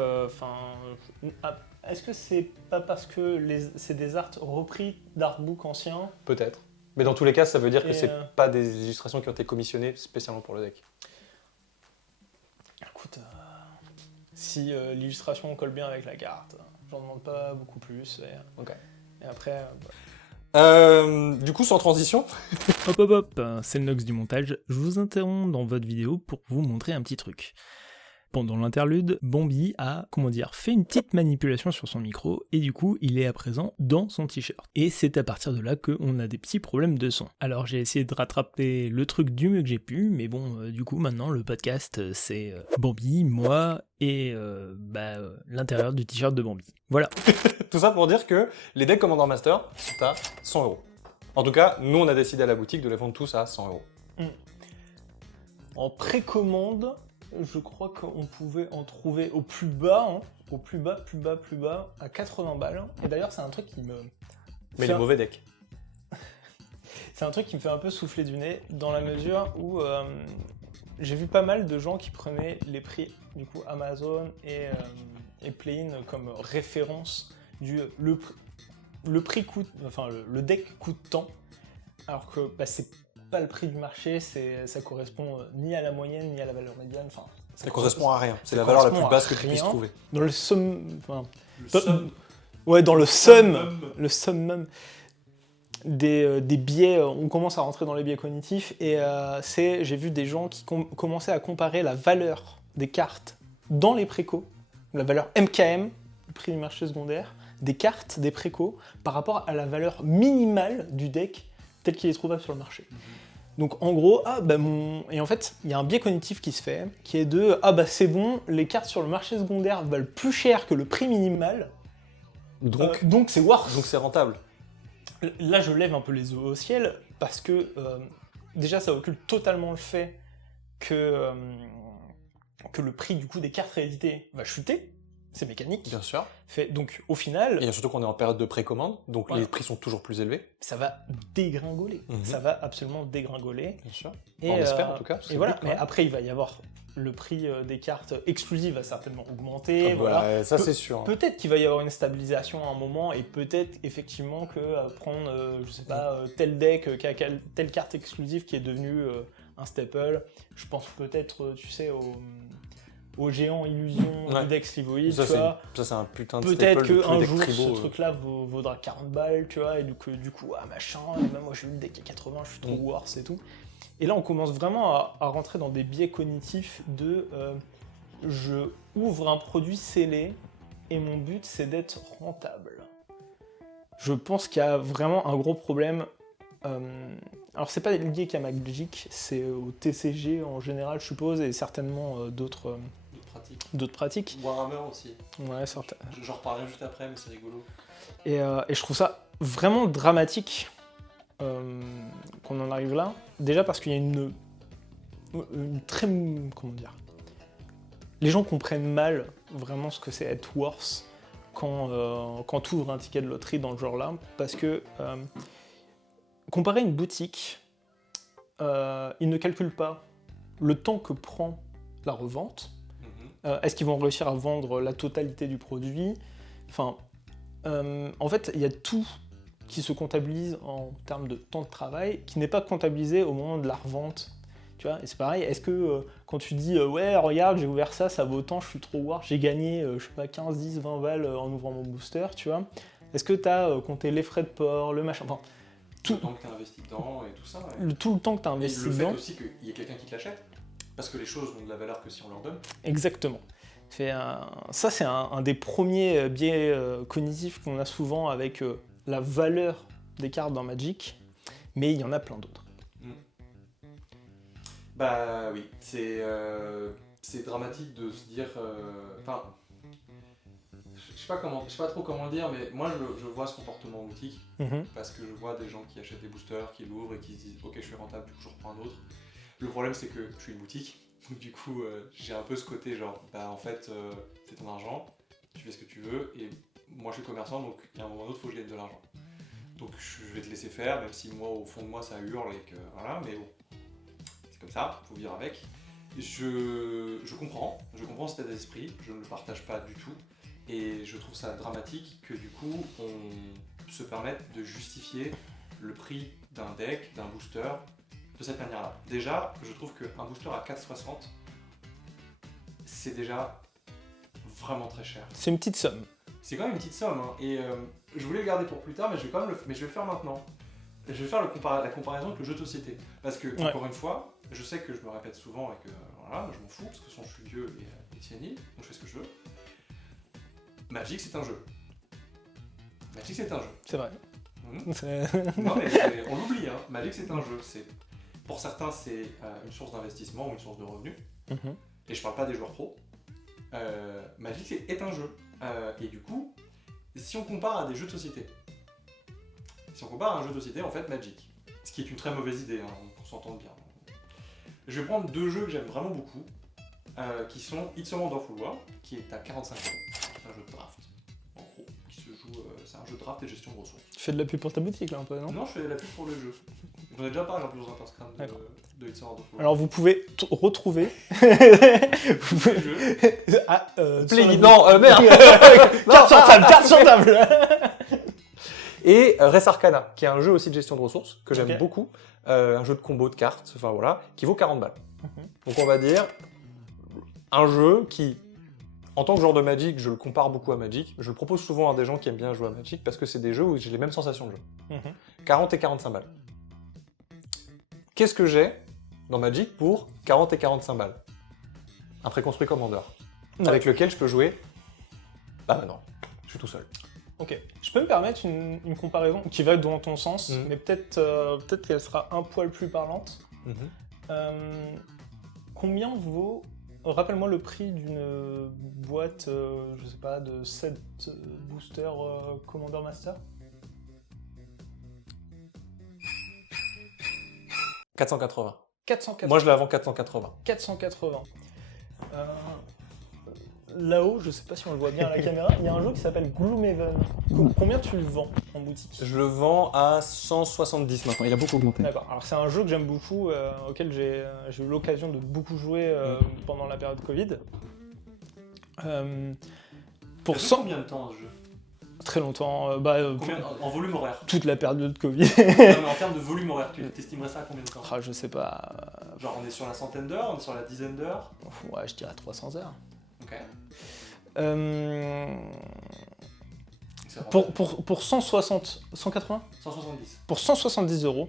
est-ce que c'est pas parce que c'est des arts repris d'artbooks anciens? Peut-être. Mais dans tous les cas, ça veut dire que Et, c'est pas des illustrations qui ont été commissionnées spécialement pour le deck. Écoute, si l'illustration colle bien avec la carte, j'en demande pas beaucoup plus. Ok. Et après, Du coup, sans transition, Hop hop hop, c'est le Nox du montage, je vous interromps dans votre vidéo pour vous montrer un petit truc. Pendant l'interlude, Bombi a, fait une petite manipulation sur son micro, et du coup, il est à présent dans son t-shirt. Et c'est à partir de là qu'on a des petits problèmes de son. Alors j'ai essayé de rattraper le truc du mieux que j'ai pu, mais bon, du coup, maintenant, le podcast, c'est Bombi, moi, et l'intérieur du t-shirt de Bombi. Voilà. tout ça pour dire que les decks Commander Master sont à 100 €. En tout cas, nous, on a décidé à la boutique de les vendre tous à 100 €. en précommande, je crois qu'on pouvait en trouver au plus bas, à 80 balles. Et d'ailleurs, c'est un truc qui me... Mais les mauvais decks. C'est un truc qui me fait un peu souffler du nez, dans la mesure où j'ai vu pas mal de gens qui prenaient les prix, du coup, Amazon et Play-in comme référence le prix coûte, enfin le deck coûte tant, alors que c'est pas le prix du marché, ça correspond ni à la moyenne ni à la valeur médiane. Enfin, Ça correspond à rien. C'est ça la valeur la plus correspond à basse que tu puisses rien. trouver. dans le somme, Le somme. ouais, dans le summum des biais, on commence à rentrer dans les biais cognitifs, et j'ai vu des gens qui commençaient à comparer la valeur des cartes dans les précos, la valeur MKM, le prix du marché secondaire, des cartes, des précos, par rapport à la valeur minimale du deck tel qu'il est trouvable sur le marché. Donc en gros, et en fait, il y a un biais cognitif qui se fait, qui est de c'est bon, les cartes sur le marché secondaire valent plus cher que le prix minimal, donc c'est worth. Donc c'est rentable. Là, je lève un peu les yeux au ciel, parce que déjà, ça occulte totalement le fait que le prix du coup des cartes rééditées va chuter. C'est mécanique. Bien sûr. Donc au final, Et surtout qu'on est en période de précommande, donc Voilà. les prix sont toujours plus élevés. ça va dégringoler. Ça va absolument dégringoler. Bien sûr. Et, On espère en tout cas. parce que Et voilà. c'est le but, Mais quand même. après, il va y avoir le prix des cartes exclusives va certainement augmenter. Ah, Voilà. ouais, ça c'est sûr. Peut-être qu'il va y avoir une stabilisation à un moment, et peut-être effectivement que prendre, je sais pas, tel deck qui a telle carte exclusive qui est devenue un staple. Je pense peut-être, tu sais, au géant illusion Ouais. du deck Slivoid, Ça tu vois. c'est un putain de Peut-être staple de tous les qu'un decks jour, tribaux, ce truc-là vaudra 40 balles, tu vois, et du coup, machin, même moi j'ai eu le deck à 80, je suis trop worse et tout. Et là, on commence vraiment à rentrer dans des biais cognitifs de je ouvre un produit scellé et mon but c'est d'être rentable. Je pense qu'il y a vraiment un gros problème. Alors, c'est pas lié qu'à Magic, c'est au TCG en général, je suppose, et certainement d'autres pratiques. Warhammer aussi. Ouais, certains. J'en reparlerai juste après, mais c'est rigolo. Et je trouve ça vraiment dramatique qu'on en arrive là. Déjà parce qu'il y a une très... Comment dire ? les gens comprennent mal vraiment ce que c'est être worse quand tu ouvres un ticket de loterie dans le genre-là, parce que comparé à une boutique, ils ne calculent pas le temps que prend la revente. Est-ce qu'ils vont réussir à vendre la totalité du produit? Enfin, en fait, il y a tout qui se comptabilise en termes de temps de travail, qui n'est pas comptabilisé au moment de la revente. Tu vois, et c'est pareil, est-ce que quand tu dis ouais, regarde, j'ai ouvert ça, ça vaut autant, je suis trop war, j'ai gagné, je sais pas, 15, 10, 20 balles en ouvrant mon booster, tu vois, est-ce que tu as compté les frais de port, le machin, enfin, tout le temps que tu as investi dedans et tout ça. Ouais. Tout le temps que tu as investi dedans. Et le fait aussi qu'il y ait quelqu'un qui te l'achète, parce que les choses n'ont de la valeur que si on leur donne. Exactement. Ça, c'est un des premiers biais cognitifs qu'on a souvent avec la valeur des cartes dans Magic, mais il y en a plein d'autres. Bah oui, c'est dramatique de se dire... Enfin, je sais pas trop comment le dire, mais moi je vois ce comportement en boutique, parce que je vois des gens qui achètent des boosters, qui l'ouvrent et qui se disent ok, je suis rentable, du coup je reprends un autre. Le problème c'est que je suis une boutique, donc du coup j'ai un peu ce côté genre, bah en fait c'est ton argent, tu fais ce que tu veux, et moi je suis commerçant, donc il y a un moment ou un autre, il faut que je gagne de l'argent. Donc je vais te laisser faire, même si moi au fond de moi ça hurle et que voilà, mais bon. Comme ça, faut vivre avec. Je comprends cet état d'esprit, je ne le partage pas du tout, et je trouve ça dramatique que du coup on se permette de justifier le prix d'un deck, d'un booster, de cette manière-là. Déjà, je trouve qu'un booster à 4,60, c'est déjà vraiment très cher. C'est une petite somme. C'est quand même une petite somme, hein, et je voulais le garder pour plus tard, mais je vais quand même je vais le faire maintenant. Je vais faire la comparaison avec le jeu de société, parce que, encore une fois, je sais que je me répète souvent et que voilà, je m'en fous, parce que sinon je suis vieux et sénile, donc je fais ce que je veux. Magic, c'est un jeu. Magic, c'est un jeu. C'est vrai. Non, mais on l'oublie, hein. Magic, c'est un jeu. Pour certains, c'est une source d'investissement ou une source de revenus. Et je parle pas des joueurs pros. Magic est un jeu. Et du coup, si on compare à des jeux de société, en fait, Magic, ce qui est une très mauvaise idée, hein, pour s'entendre bien. Je vais prendre deux jeux que j'aime vraiment beaucoup, qui sont It's a Wonderful World, qui est à 45 €, c'est un jeu de draft, en gros, qui se joue, c'est un jeu de draft et gestion de ressources. Tu fais de la pub pour ta boutique là un peu, non? Non, je fais de la pub pour le jeu. J'en ai déjà parlé en plus dans Interscram de It's a Wonderful World. Alors vous pouvez retrouver... le jeu. Non, merde. Carte sur table. Et Res Arcana, qui est un jeu aussi de gestion de ressources, que j'aime beaucoup, un jeu de combo de cartes, enfin voilà, qui vaut 40 balles. Donc on va dire, un jeu qui, en tant que joueur de Magic, je le compare beaucoup à Magic, je le propose souvent à des gens qui aiment bien jouer à Magic, parce que c'est des jeux où j'ai les mêmes sensations de jeu. 40 et 45 balles. Qu'est-ce que j'ai dans Magic pour 40 et 45 balles? Un préconstruit Commander, avec lequel je peux jouer... Bah non, je suis tout seul. Ok, je peux me permettre une comparaison qui va dans ton sens, mais peut-être qu'elle sera un poil plus parlante. Combien vaut... Rappelle-moi le prix d'une boîte, je sais pas, de 7 boosters Commander Master? 480. 480. Moi je la vends 480. 480. Là-haut, je sais pas si on le voit bien à la caméra, il y a un jeu qui s'appelle Gloomhaven. Combien tu le vends en boutique? Je le vends à 170 maintenant, il a beaucoup augmenté. D'accord, alors c'est un jeu que j'aime beaucoup, auquel j'ai eu l'occasion de beaucoup jouer pendant la période Covid. Pour 100... Combien de temps ce jeu? Très longtemps. Combien, en volume horaire? Toute la période Covid. Non, mais en termes de volume horaire, tu estimerais ça à combien de temps? Je sais pas. Genre on est sur la centaine d'heures, on est sur la dizaine d'heures? Ouais, je dirais 300 heures. Ok. Pour 160... 180 170. Pour 170 €,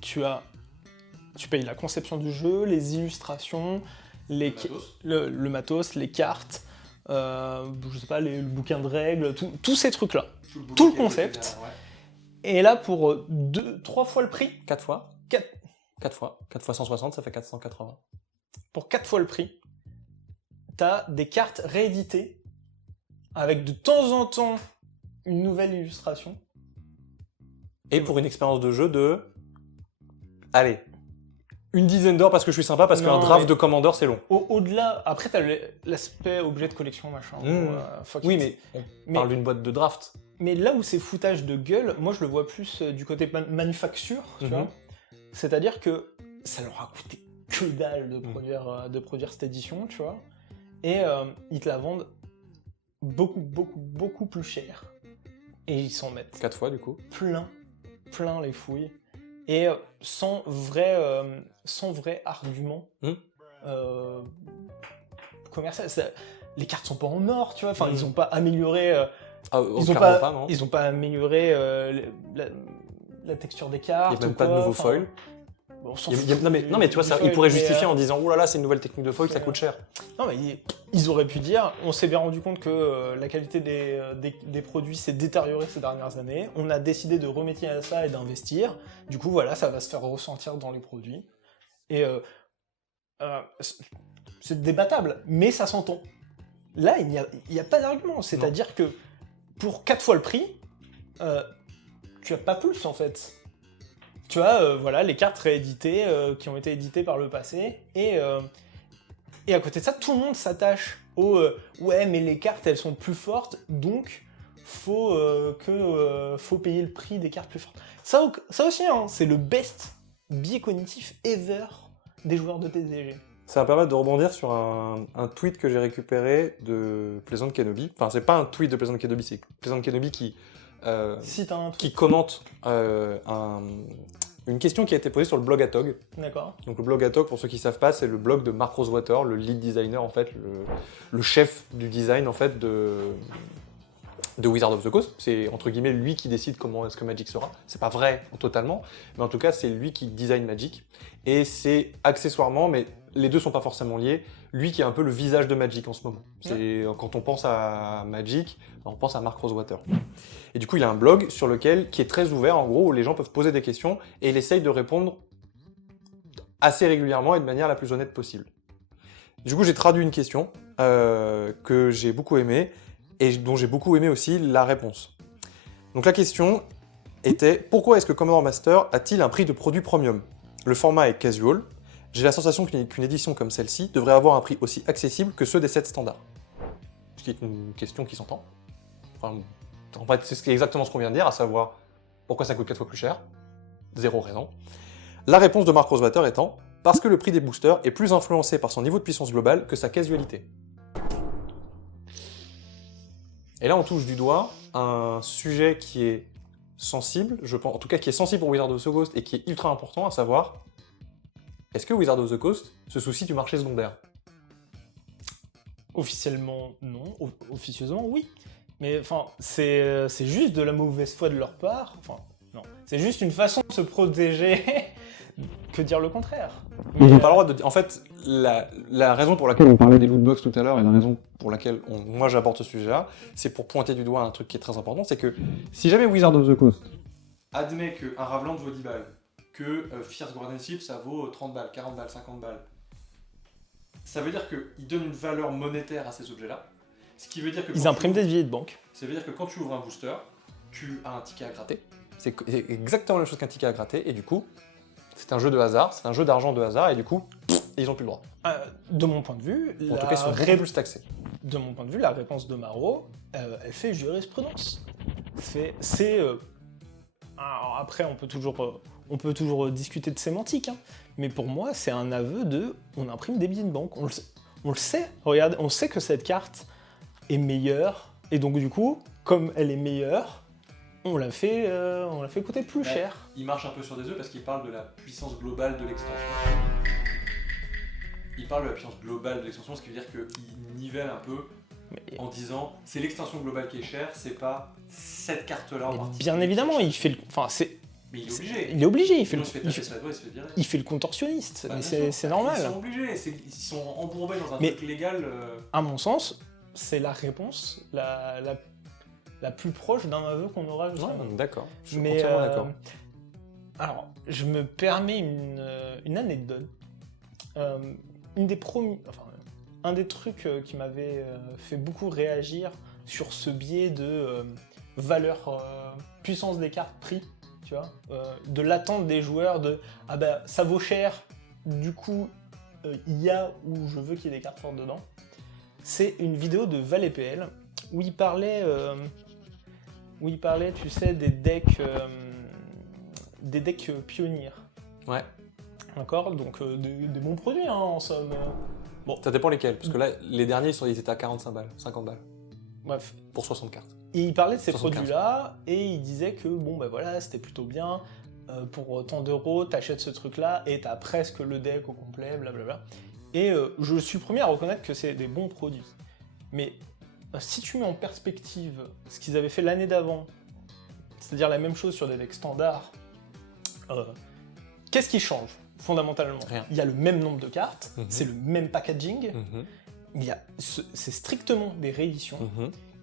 tu payes la conception du jeu, les illustrations, le matos, les cartes, je sais pas, le bouquin de règles, tous ces trucs-là. Tout le concept. Et là, pour 3 fois le prix... 4 fois 4 fois 160, ça fait 480. Pour 4 fois le prix, t'as des cartes rééditées avec de temps en temps une nouvelle illustration. Et pour une expérience de jeu de... Allez, Une dizaine d'heures parce que je suis sympa, parce qu'un Non, draft mais- de Commander, c'est long. Au-delà, après, t'as l'aspect objet de collection, machin. Fuck Oui, it. mais on Mais- parle d'une boîte de draft. Mais là où c'est foutage de gueule, moi je le vois plus du côté manufacture, tu Mhm. vois. C'est-à-dire que ça leur a coûté que dalle Mhm. de produire cette édition, tu vois. Et ils te la vendent beaucoup plus cher. Et ils s'en mettent 4 fois, du coup. plein les fouilles. Et sans vrai argument Mhm. commercial. Les cartes sont pas en or, tu vois. Enfin, Mhm. ils ont pas amélioré. Ah, Ils ont clairement non. ils ont pas amélioré la texture des Il cartes. n'y a même ou pas de quoi, nouveau enfin, foil. bon, on s'en Il y a- fout non, mais tu vois, du ça, foil, ils pourraient mais, justifier en disant, oh là là, c'est une nouvelle technique de foil, ça c'est- coûte cher. Non, mais ils auraient pu dire, on s'est bien rendu compte que la qualité des produits s'est détériorée ces dernières années. On a décidé de remétier à ça et d'investir. Du coup, voilà, ça va se faire ressentir dans les produits. Et c'est débattable, mais ça s'entend. Là, il n'y a pas d'argument. C'est-à-dire que pour 4 fois le prix, tu as pas plus en fait. Tu as voilà, les cartes rééditées qui ont été éditées par le passé et à côté de ça, tout le monde s'attache au ouais, mais les cartes elles sont plus fortes, donc faut payer le prix des cartes plus fortes. Ça aussi, hein, c'est le best biais cognitif ever des joueurs de TCG. Ça va permettre de rebondir sur un tweet que j'ai récupéré de Pleasant Kenobi. Enfin, c'est pas un tweet de Pleasant Kenobi, c'est Pleasant Kenobi qui Si t'as un truc, qui commente une question qui a été posée sur le blog Atog. d'accord. Donc le blog Atog, pour ceux qui ne savent pas, c'est le blog de Mark Rosewater, le lead designer en fait, le chef du design en fait de Wizard of the Coast. C'est entre guillemets lui qui décide comment est-ce que Magic sera. C'est pas vrai totalement, mais en tout cas c'est lui qui design Magic. Et c'est accessoirement, mais les deux sont pas forcément liés, lui qui est un peu le visage de Magic en ce moment. C'est quand on pense à Magic, on pense à Mark Rosewater. Et du coup, il a un blog sur lequel, qui est très ouvert, en gros, où les gens peuvent poser des questions et il essaye de répondre assez régulièrement et de manière la plus honnête possible. Du coup, j'ai traduit une question que j'ai beaucoup aimée et dont j'ai beaucoup aimé aussi la réponse. Donc la question était « Pourquoi est-ce que Commander Master a-t-il un prix de produit premium ? Le format est casual. J'ai la sensation qu'une édition comme celle-ci devrait avoir un prix aussi accessible que ceux des sets standards. » Ce qui est une question qui s'entend. Enfin, en fait, c'est exactement ce qu'on vient de dire, à savoir pourquoi ça coûte 4 fois plus cher. Zéro raison. La réponse de Mark Rosewater étant « Parce que le prix des boosters est plus influencé par son niveau de puissance globale que sa casualité. » Et là, on touche du doigt un sujet qui est sensible, je pense, en tout cas qui est sensible pour Wizard of the Coast et qui est ultra important, à savoir, est-ce que Wizard of the Coast se soucie du marché secondaire ? Officiellement, non. Officieusement, oui. Mais enfin, c'est juste de la mauvaise foi de leur part. Enfin, non. C'est juste une façon de se protéger que dire le contraire. Ils n'ont pas le droit de dire. En fait, la raison pour laquelle on parlait des lootbox tout à l'heure et la raison pour laquelle moi j'apporte ce sujet-là, c'est pour pointer du doigt un truc qui est très important, c'est que si jamais Wizard of the Coast admet qu'un Ravland vaut 10 balles, que Fierce Guardianship ça vaut 30 balles, 40 balles, 50 balles, ça veut dire qu'ils donnent une valeur monétaire à ces objets-là. Ce qui veut dire que Ils impriment des billets de banque. Ça veut dire que quand tu ouvres un booster, tu as un ticket à gratter. C'est exactement la même chose qu'un ticket à gratter, et du coup, c'est un jeu de hasard, c'est un jeu d'argent de hasard, et du coup, ils n'ont plus le droit. De mon point de vue, En tout cas, ils sont beaucoup plus taxés. de mon point de vue, la réponse de Maro, elle fait jurisprudence. Alors après, on peut toujours discuter de sémantique, hein, mais pour moi, c'est un aveu de on imprime des billets de banque. On le sait, regarde, on sait que cette carte est meilleure, et donc du coup, comme elle est meilleure, on l'a fait coûter plus cher. Il marche un peu sur des œufs parce qu'il parle de la puissance globale de l'extension. Il parle de la puissance globale de l'extension, ce qui veut dire qu'il nivelle un peu en disant c'est l'extension globale qui est chère, c'est pas cette carte-là en particulier. Bien évidemment, il fait le. Enfin, Mais il est obligé. il est obligé, il fait Sinon, le. il se fait il taper fait- sur la doigt, il se fait virer. Il fait le contorsionniste, Bah, mais bien sûr. c'est normal. Ils sont obligés, ils sont embourbés dans un Mais- truc légal. À mon sens, c'est la réponse la plus proche d'un aveu qu'on aura jusqu'à maintenant. D'accord, je suis Mais entièrement d'accord. alors, je me permets une anecdote. Un des trucs qui m'avait fait beaucoup réagir sur ce biais de valeur, puissance des cartes, prix, tu vois, de l'attente des joueurs de ah ben ça vaut cher, du coup, il y a où je veux qu'il y ait des cartes fortes dedans, c'est une vidéo de ValetPL où il parlait, tu sais, des decks pionniers. Ouais. D'accord, donc des bons produits hein, en somme. Ça dépend lesquels, parce que là, les derniers, ils étaient à 45 balles, 50 balles. Bref. Pour 60 cartes. Et il parlait de ces 75. produits-là, et il disait que bon, ben voilà, c'était plutôt bien. Pour tant d'euros, t'achètes ce truc-là, et t'as presque le deck au complet, blablabla. Et je suis le premier à reconnaître que c'est des bons produits. Mais si tu mets en perspective ce qu'ils avaient fait l'année d'avant, c'est-à-dire la même chose sur des decks standards, qu'est-ce qui change fondamentalement? Rien. Il y a le même nombre de cartes, c'est le même packaging, c'est strictement des rééditions,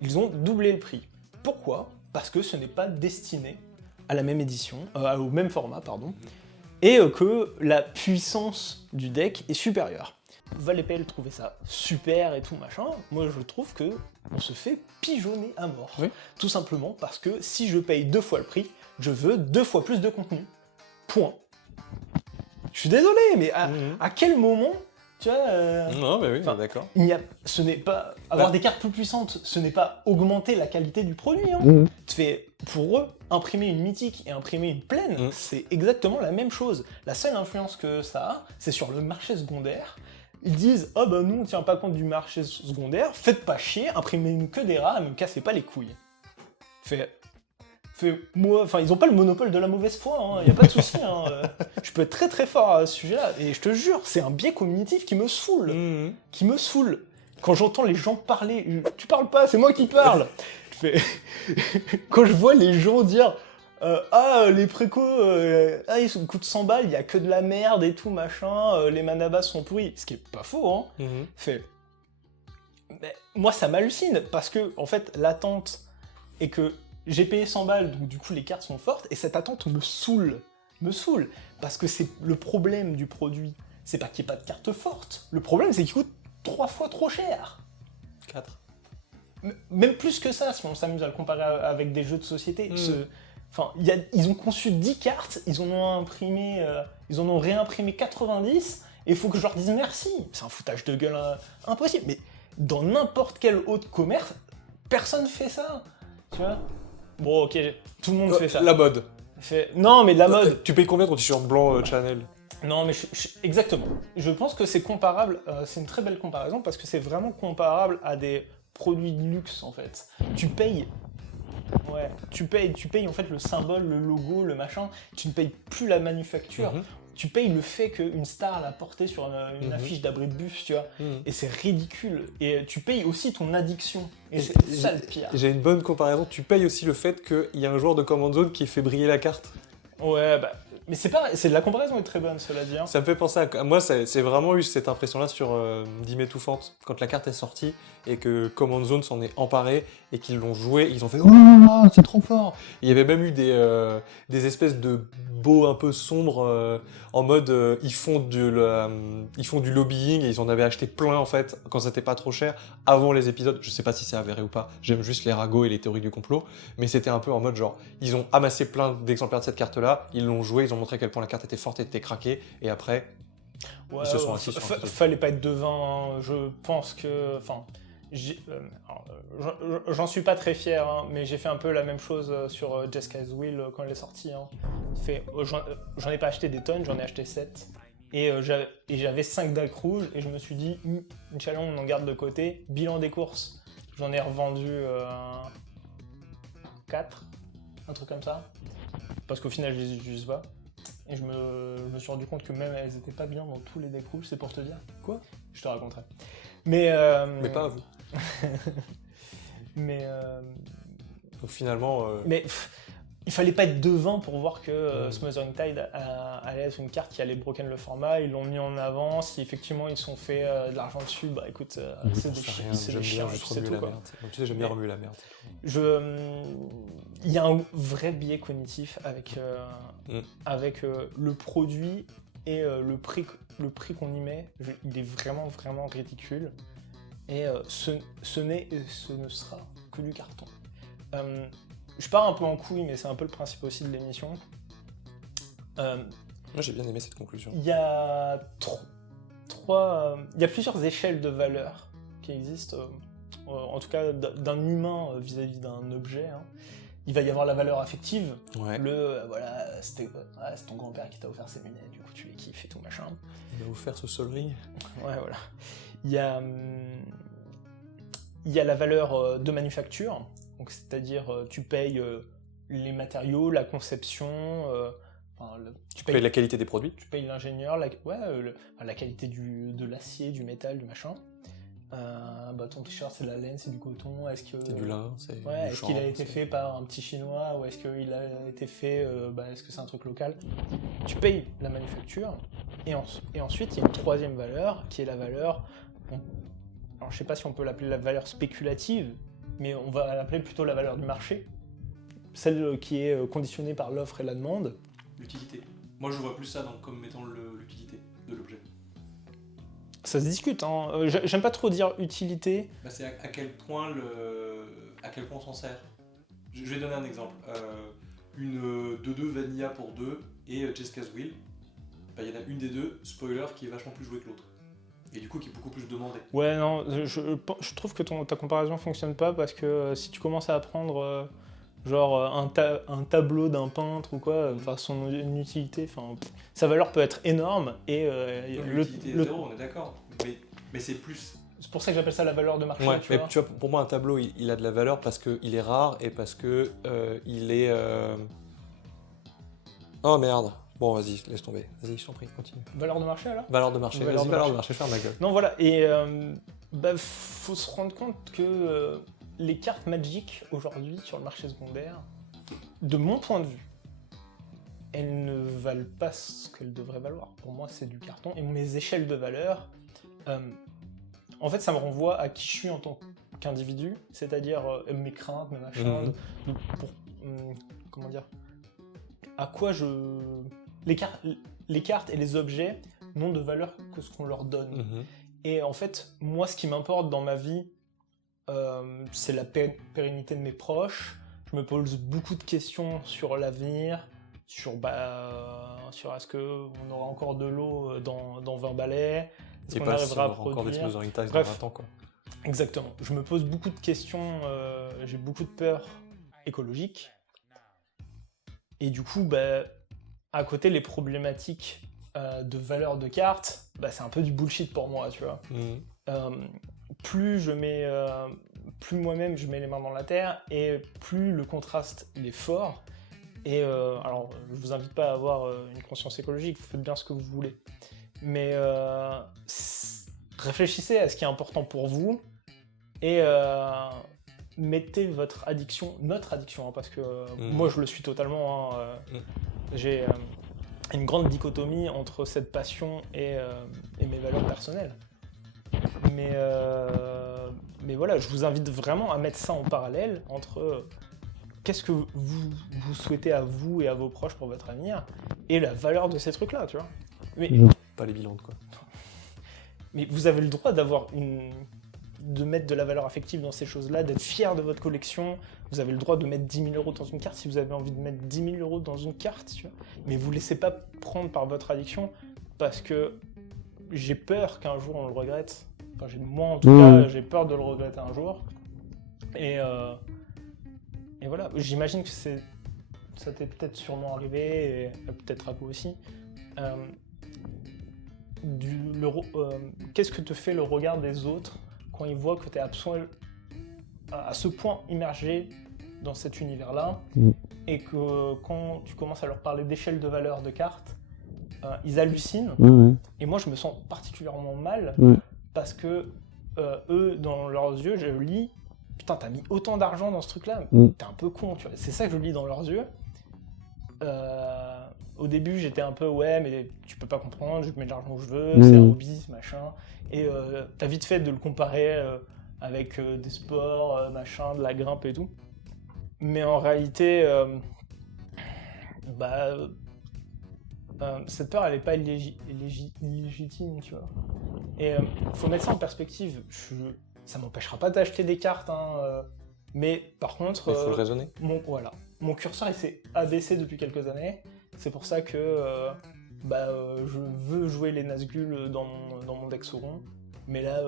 ils ont doublé le prix. Pourquoi? Parce que ce n'est pas destiné à la même édition, au même format, pardon, et que la puissance du deck est supérieure. ValetPL trouvait ça super et tout machin, moi je trouve que on se fait pigeonner à mort. Oui. Tout simplement parce que si je paye 2 fois le prix, je veux 2 fois plus de contenu. Point. Je suis désolé, mais à quel moment, tu vois... Non, mais oui, d'accord. Ce n'est pas... Avoir des cartes plus puissantes, ce n'est pas augmenter la qualité du produit. Hein. Tu fais, pour eux, imprimer une mythique et imprimer une plaine, c'est exactement la même chose. La seule influence que ça a, c'est sur le marché secondaire. Ils disent « Ah bah nous, on tient pas compte du marché secondaire, faites pas chier, imprimez-nous que des rats, me cassez pas les couilles. » Moi, enfin, ils ont pas le monopole de la mauvaise foi, hein, y a pas de souci. Hein, je peux être très très fort à ce sujet-là, et je te jure, c'est un biais cognitif qui me saoule. Qui me saoule. Quand j'entends les gens parler, tu parles pas, c'est moi qui parle. Quand je vois les gens dire les précos, ils coûtent 100 balles, il y a que de la merde et tout machin, les manabas sont pourris, ce qui est pas faux, hein. Mais moi ça m'hallucine parce que en fait l'attente est que j'ai payé 100 balles, donc du coup les cartes sont fortes, et cette attente me saoule, parce que c'est le problème du produit, c'est pas qu'il n'y ait pas de cartes fortes, le problème c'est qu'il coûte 3 fois trop cher. 4. Même plus que ça, si on s'amuse à le comparer avec des jeux de société. Enfin, ils ont conçu 10 cartes, ils en ont réimprimé 90, et il faut que je leur dise merci. C'est un foutage de gueule impossible. Mais dans n'importe quel autre commerce, personne fait ça. Tu vois? Bon, ok, tout le monde fait ça. La mode. Non, mais la mode... Tu payes combien ton t-shirt blanc Chanel? Non, mais exactement. Je pense que c'est comparable, c'est une très belle comparaison, parce que c'est vraiment comparable à des produits de luxe, en fait. Tu payes en fait le symbole, le logo, le machin, tu ne payes plus la manufacture. Tu payes le fait qu'une star l'a porté sur une affiche d'abri de bus, tu vois. Et c'est ridicule. Et tu payes aussi ton addiction. Et c'est ça le pire. J'ai une bonne comparaison. Tu payes aussi le fait qu'il y a un joueur de Command Zone qui fait briller la carte. Ouais, bah... Mais c'est pareil, la comparaison est très bonne, cela dit. Hein. Ça me fait penser à... Moi, c'est vraiment eu cette impression-là sur Dîme étouffante, quand la carte est sortie et que Command Zone s'en est emparé et qu'ils l'ont joué, ils ont fait « Oh là là, c'est trop fort !» Il y avait même eu des espèces de beaux un peu sombres en mode ils font du lobbying et ils en avaient acheté plein en fait, quand c'était pas trop cher, avant les épisodes. Je sais pas si c'est avéré ou pas, j'aime juste les ragots et les théories du complot, mais c'était un peu en mode genre, ils ont amassé plein d'exemplaires de cette carte-là, ils l'ont joué, ils ont montré à quel point la carte était forte et était craquée, et après, ils se sont assis sur un truc. Fallait pas être devin, hein. Je pense que... Enfin, j'en suis pas très fier, hein, mais j'ai fait un peu la même chose sur Jesska's Will quand elle est sortie. Hein. J'en ai pas acheté des tonnes, j'en ai acheté 7. Et j'avais 5 decks rouges, et je me suis dit, Inch'Allah, on en garde de côté. Bilan des courses, j'en ai revendu 4, un truc comme ça. Parce qu'au final, je les utilise pas. Et je me suis rendu compte que même elles étaient pas bien dans tous les decks rouges, c'est pour te dire. Quoi? Je te raconterai. Mais pas à vous. Donc finalement... Mais il fallait pas être devin pour voir que Smothering Tide allait être une carte qui allait broken le format. Ils l'ont mis en avant. Si effectivement ils sont fait de l'argent dessus, bah écoute, c'est des chiens, c'est tout quoi. Tu sais, j'aime bien remuer la merde. Il y a un vrai biais cognitif avec le produit et le prix qu'on y met. Il est vraiment vraiment ridicule. Et ce ne sera que du carton. Je pars un peu en couille, mais c'est un peu le principe aussi de l'émission. Moi, j'ai bien aimé cette conclusion. Il y a il y a plusieurs échelles de valeur qui existent, en tout cas d'un humain vis-à-vis d'un objet. Hein. Il va y avoir la valeur affective, Ouais. voilà, c'est ton grand-père qui t'a offert ses lunettes, du coup tu les kiffes et tout machin. Il m'a offert ce soleil. Ouais, voilà. Il y a la valeur de manufacture, donc c'est-à-dire tu payes les matériaux, la conception, Tu payes la qualité des produits. tu payes l'ingénieur, la qualité de l'acier, du métal, du machin. Ton t-shirt c'est de la laine, c'est du coton, est-ce que... C'est du lin, c'est Ouais, du est-ce qu'il a chanvre, été c'est- fait par un petit chinois ou est-ce qu'il a été fait, est-ce que c'est un truc local? Tu payes la manufacture et ensuite il y a une troisième valeur qui est la valeur, alors je sais pas si on peut l'appeler la valeur spéculative, mais on va l'appeler plutôt la valeur du marché, celle qui est conditionnée par l'offre et la demande. L'utilité. Moi, je vois plus ça comme mettant l'utilité de l'objet. Ça se discute, hein. J'aime pas trop dire utilité. Bah, c'est à quel point on s'en sert. Je vais donner un exemple. Une 2-2 Vanilla pour 2 et Jessica's Will. Bah, il y en a une des deux, spoiler, qui est vachement plus jouée que l'autre. Et du coup, qui est beaucoup plus demandée. Ouais, non, je trouve que ta comparaison fonctionne pas parce que si tu commences à apprendre un tableau d'un peintre ou quoi, son utilité, sa valeur peut être énorme et L'utilité est zéro, on est d'accord. Mais c'est plus. c'est pour ça que j'appelle ça la valeur de marché. Ouais, tu mais vois. tu vois, pour moi, un tableau, il a de la valeur parce qu'il est rare et parce que il est. Oh merde. Bon, vas-y, laisse tomber. Vas-y, je t'en prie, continue. Valeur de marché alors. Valeur de marché. Valeur Vas-y, de valeur de marché. marché, ferme ma gueule. Non, voilà, et faut se rendre compte que les cartes Magic aujourd'hui sur le marché secondaire, de mon point de vue, elles ne valent pas ce qu'elles devraient valoir. Pour moi, c'est du carton, et mes échelles de valeur, en fait, ça me renvoie à qui je suis en tant qu'individu, c'est-à-dire mes craintes, mes machins, comment dire, à quoi les cartes et les objets n'ont de valeur que ce qu'on leur donne. Mhm. Et en fait, moi, ce qui m'importe dans ma vie, c'est la pérennité de mes proches. Je me pose beaucoup de questions sur l'avenir, sur est-ce qu'on aura encore de l'eau dans 20 balais, est-ce Et qu'on pas si on arrivera à aura encore des produire. Smothering Ties dans Bref. 20 ans, quoi. Exactement. Je me pose beaucoup de questions, j'ai beaucoup de peurs écologiques. Et du coup, à côté, les problématiques de valeur de carte, c'est un peu du bullshit pour moi, tu vois. Mhm. Plus moi-même je mets les mains dans la terre, et plus le contraste il est fort. Et alors, je vous invite pas à avoir une conscience écologique, vous faites bien ce que vous voulez. Mais réfléchissez à ce qui est important pour vous, et mettez notre addiction, hein, parce que moi je le suis totalement. J'ai une grande dichotomie entre cette passion et mes valeurs personnelles. Mais voilà, je vous invite vraiment à mettre ça en parallèle entre qu'est-ce que vous souhaitez à vous et à vos proches pour votre avenir et la valeur de ces trucs-là, tu vois. Pas les bilans, quoi. Mais vous avez le droit de mettre de la valeur affective dans ces choses-là, d'être fier de votre collection. Vous avez le droit de mettre 10 000 € dans une carte si vous avez envie de mettre 10 000 € dans une carte, tu vois. Mais vous laissez pas prendre par votre addiction, parce que j'ai peur qu'un jour on le regrette. Enfin, moi en tout cas, j'ai peur de le regretter un jour. Et voilà, j'imagine que ça t'est peut-être sûrement arrivé, et peut-être à vous aussi. Qu'est-ce que te fait le regard des autres quand ils voient que tu es à ce point immergé dans cet univers-là, et que quand tu commences à leur parler d'échelle de valeur de cartes, ils hallucinent. Et moi, je me sens particulièrement mal, parce que eux, dans leurs yeux, je lis « Putain, t'as mis autant d'argent dans ce truc-là, t'es un peu con, tu vois. » C'est ça que je lis dans leurs yeux. Au début, j'étais un peu « Ouais, mais tu peux pas comprendre, je mets de l'argent où je veux, c'est un hobby, machin. » Et t'as vite fait de le comparer avec des sports, machin, de la grimpe et tout. Mais en réalité, cette peur, elle est pas illégitime, tu vois. Et faut mettre ça en perspective. Ça m'empêchera pas d'acheter des cartes, hein, mais par contre... Il faut le raisonner. Mon curseur, il s'est abaissé depuis quelques années. C'est pour ça que je veux jouer les Nazgûl dans mon deck Sauron, mais là,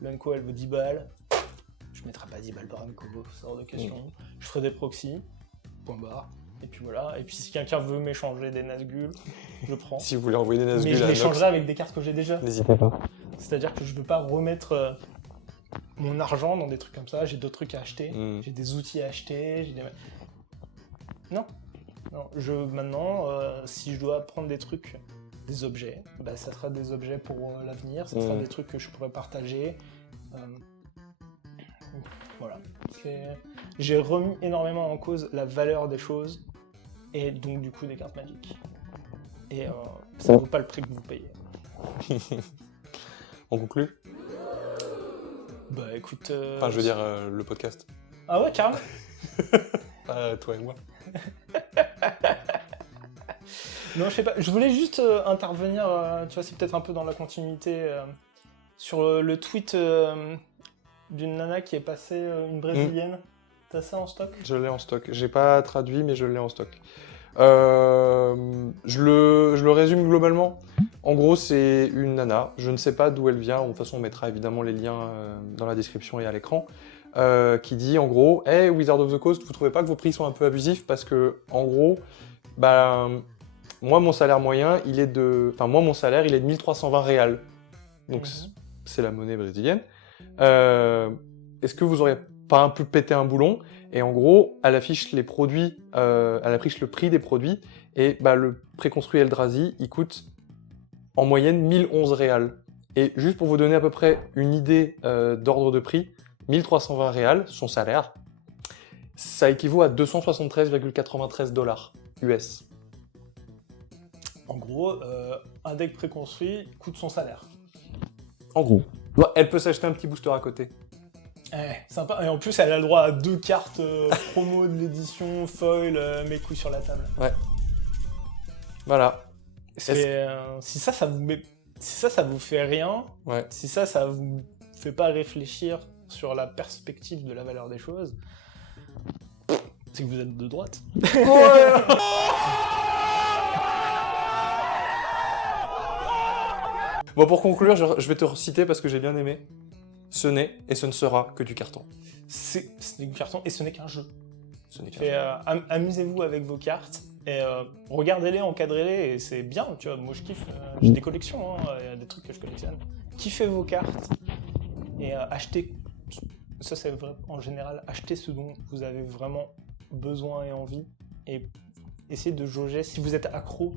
l'Unco elle veut 10 balles, je mettrai pas 10 balles par Unco, c'est hors de question. Je ferai des proxys, point barre, et puis voilà. Et puis si quelqu'un veut m'échanger des Nazgûl, je prends. Si vous voulez envoyer des Nazgûl Mais je à les Nox, changerai avec des cartes que j'ai déjà. n'hésitez pas. C'est-à-dire que je veux pas remettre mon argent dans des trucs comme ça, j'ai d'autres trucs à acheter, j'ai des outils à acheter, Non. Maintenant, si je dois prendre des trucs, des objets, ça sera des objets pour l'avenir, ça sera des trucs que je pourrais partager. Voilà. J'ai remis énormément en cause la valeur des choses, et donc du coup des cartes magiques. Et ça ne vaut pas le prix que vous payez. On conclut? Bah écoute... Enfin, je veux dire, le podcast. Ah ouais, carrément. Pas toi et moi. Non, je sais pas. Je voulais juste intervenir, tu vois, c'est peut-être un peu dans la continuité, sur le tweet d'une nana qui est passée, une brésilienne. T'as ça en stock? Je l'ai en stock. J'ai pas traduit, mais je l'ai en stock. Je le résume globalement. En gros, c'est une nana. Je ne sais pas d'où elle vient. De toute façon, on mettra évidemment les liens dans la description et à l'écran. Qui dit en gros, hey Wizard of the Coast, vous trouvez pas que vos prix sont un peu abusifs? Parce que en gros, moi mon salaire moyen, il est de 1320 réals. Donc c'est la monnaie brésilienne. Est-ce que vous auriez pas un peu pété un boulon? Et en gros, elle affiche les produits, elle affiche le prix des produits, et le préconstruit Eldrazi, il coûte en moyenne 1011 réals. Et juste pour vous donner à peu près une idée d'ordre de prix, 1320 réals, son salaire, ça équivaut à 273,93 $ US. En gros, un deck préconstruit coûte son salaire. En gros. Elle peut s'acheter un petit booster à côté. Sympa. Et en plus, elle a le droit à 2 cartes promo de l'édition, foil, mes couilles sur la table. Ouais. Voilà. Si ça vous fait rien, si ça vous fait pas réfléchir sur la perspective de la valeur des choses, c'est que vous êtes de droite. Bon, pour conclure, je vais te citer parce que j'ai bien aimé. Ce n'est et ce ne sera que du carton. Ce n'est du carton et ce n'est qu'un jeu. Ce n'est qu'un jeu. Amusez-vous avec vos cartes et regardez-les, encadrez-les, et c'est bien, tu vois. Moi je kiffe, j'ai des collections, il y a des trucs que je collectionne. Kiffez vos cartes et achetez, ça c'est vrai en général, achetez ce dont vous avez vraiment besoin et envie, et essayez de jauger si vous êtes accro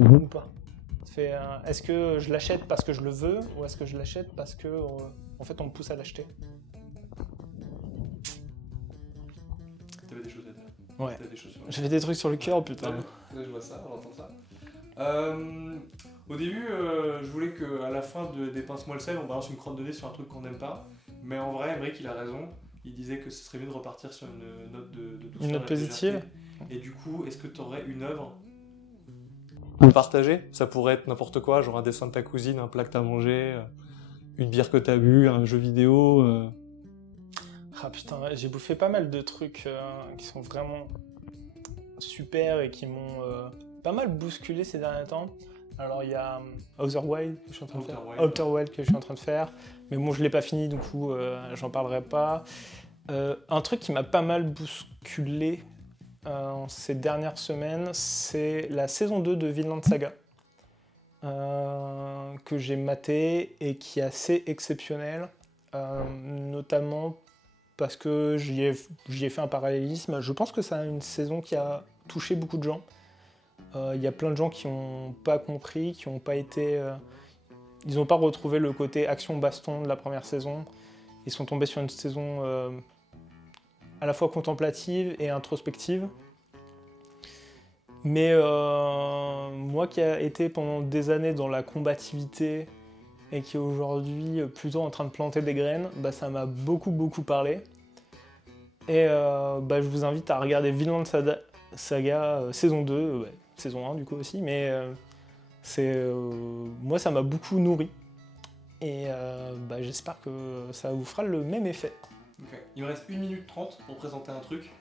ou pas. Est-ce que je l'achète parce que je le veux, ou est-ce que je l'achète parce que en fait on me pousse à l'acheter? T'avais des choses à dire? Ouais. J'avais des trucs sur le cœur, putain. Ouais, je vois ça, j'entends ça. Au début, je voulais qu'à la fin des pince-moi le sel, on balance une crotte de nez sur un truc qu'on n'aime pas. Mais en vrai, Emric, il a raison. Il disait que ce serait mieux de repartir sur une note de douceur. Une note positive. Et du coup, est-ce que tu aurais une œuvre à partager? Ça pourrait être n'importe quoi, genre un dessin de ta cousine, un plat que t'as mangé, une bière que t'as bu, un jeu vidéo. Ah putain, j'ai bouffé pas mal de trucs qui sont vraiment super et qui m'ont pas mal bousculé ces derniers temps. Alors il y a Outer Wild que je suis en train de faire. Outer Wild que je suis en train de faire. Mais bon, je l'ai pas fini, du coup, j'en parlerai pas. Un truc qui m'a pas mal bousculé ces dernières semaines, c'est la saison 2 de Vinland Saga. Que j'ai maté et qui est assez exceptionnel. Notamment parce que j'y ai fait un parallélisme. Je pense que c'est une saison qui a touché beaucoup de gens. Il y a plein de gens qui n'ont pas compris, qui n'ont pas été... ils n'ont pas retrouvé le côté action-baston de la première saison. Ils sont tombés sur une saison à la fois contemplative et introspective. Mais moi qui ai été pendant des années dans la combativité et qui est aujourd'hui plutôt en train de planter des graines, ça m'a beaucoup parlé. Et je vous invite à regarder Vinland Saga saison 2, saison 1 du coup aussi, mais moi ça m'a beaucoup nourri. Et j'espère que ça vous fera le même effet. Okay. Il me reste 1 minute 30 pour présenter un truc.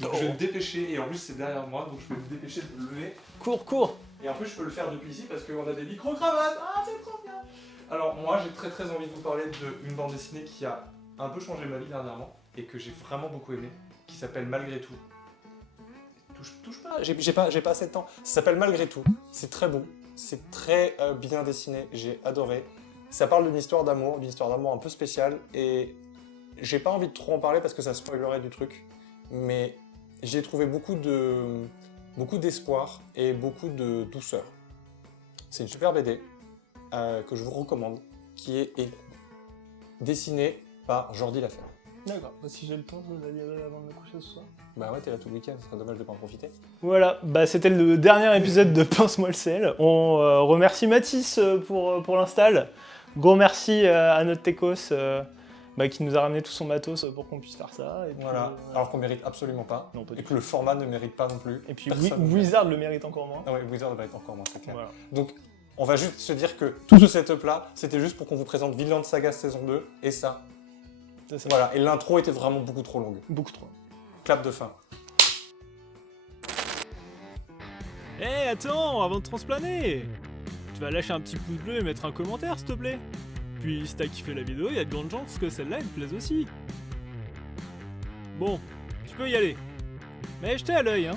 Donc je vais me dépêcher, et en plus c'est derrière moi, donc je vais me dépêcher de me lever. Cours Et en plus, je peux le faire depuis ici parce qu'on a des micro-cravates. Ah, c'est trop bien. Alors, moi, j'ai très très envie de vous parler d'une bande dessinée qui a un peu changé ma vie dernièrement et que j'ai vraiment beaucoup aimé, qui s'appelle Malgré tout. Touche pas, j'ai pas assez de temps. Ça s'appelle Malgré tout. C'est très beau, c'est très bien dessiné, j'ai adoré. Ça parle d'une histoire d'amour un peu spéciale et j'ai pas envie de trop en parler parce que ça spoilerait du truc, mais j'ai trouvé beaucoup d'espoir et beaucoup de douceur. C'est une super BD que je vous recommande, qui est dessinée par Jordi Laferre. D'accord, si j'ai le temps, je vais la lirai avant de me coucher ce soir. Bah ouais, t'es là tout le week-end, ce serait dommage de pas en profiter. Voilà, bah c'était le dernier épisode de Pince-moi le sel. On remercie Mathis pour l'install. Gros merci à notre techos qui nous a ramené tout son matos pour qu'on puisse faire ça. Et puis, Voilà, alors qu'on mérite absolument pas, Non, pas du et que le format ne mérite pas non plus. Et puis Personne Wizard le mérite encore moins. Ah ouais, Wizard le mérite encore moins, c'est clair. Voilà. Donc, on va juste se dire que tout ce setup-là, c'était juste pour qu'on vous présente Vinland Saga saison 2, et ça. C'est ça. Voilà, et l'intro était vraiment beaucoup trop longue. Beaucoup trop. Clap de fin. Hé, attends, avant de transplaner, tu vas lâcher un petit pouce bleu et mettre un commentaire, s'il te plaît. Puis, si t'as kiffé la vidéo, il y a de grandes chances que celle-là, elle te plaise aussi. Bon, tu peux y aller. Mais jetez à l'œil, hein.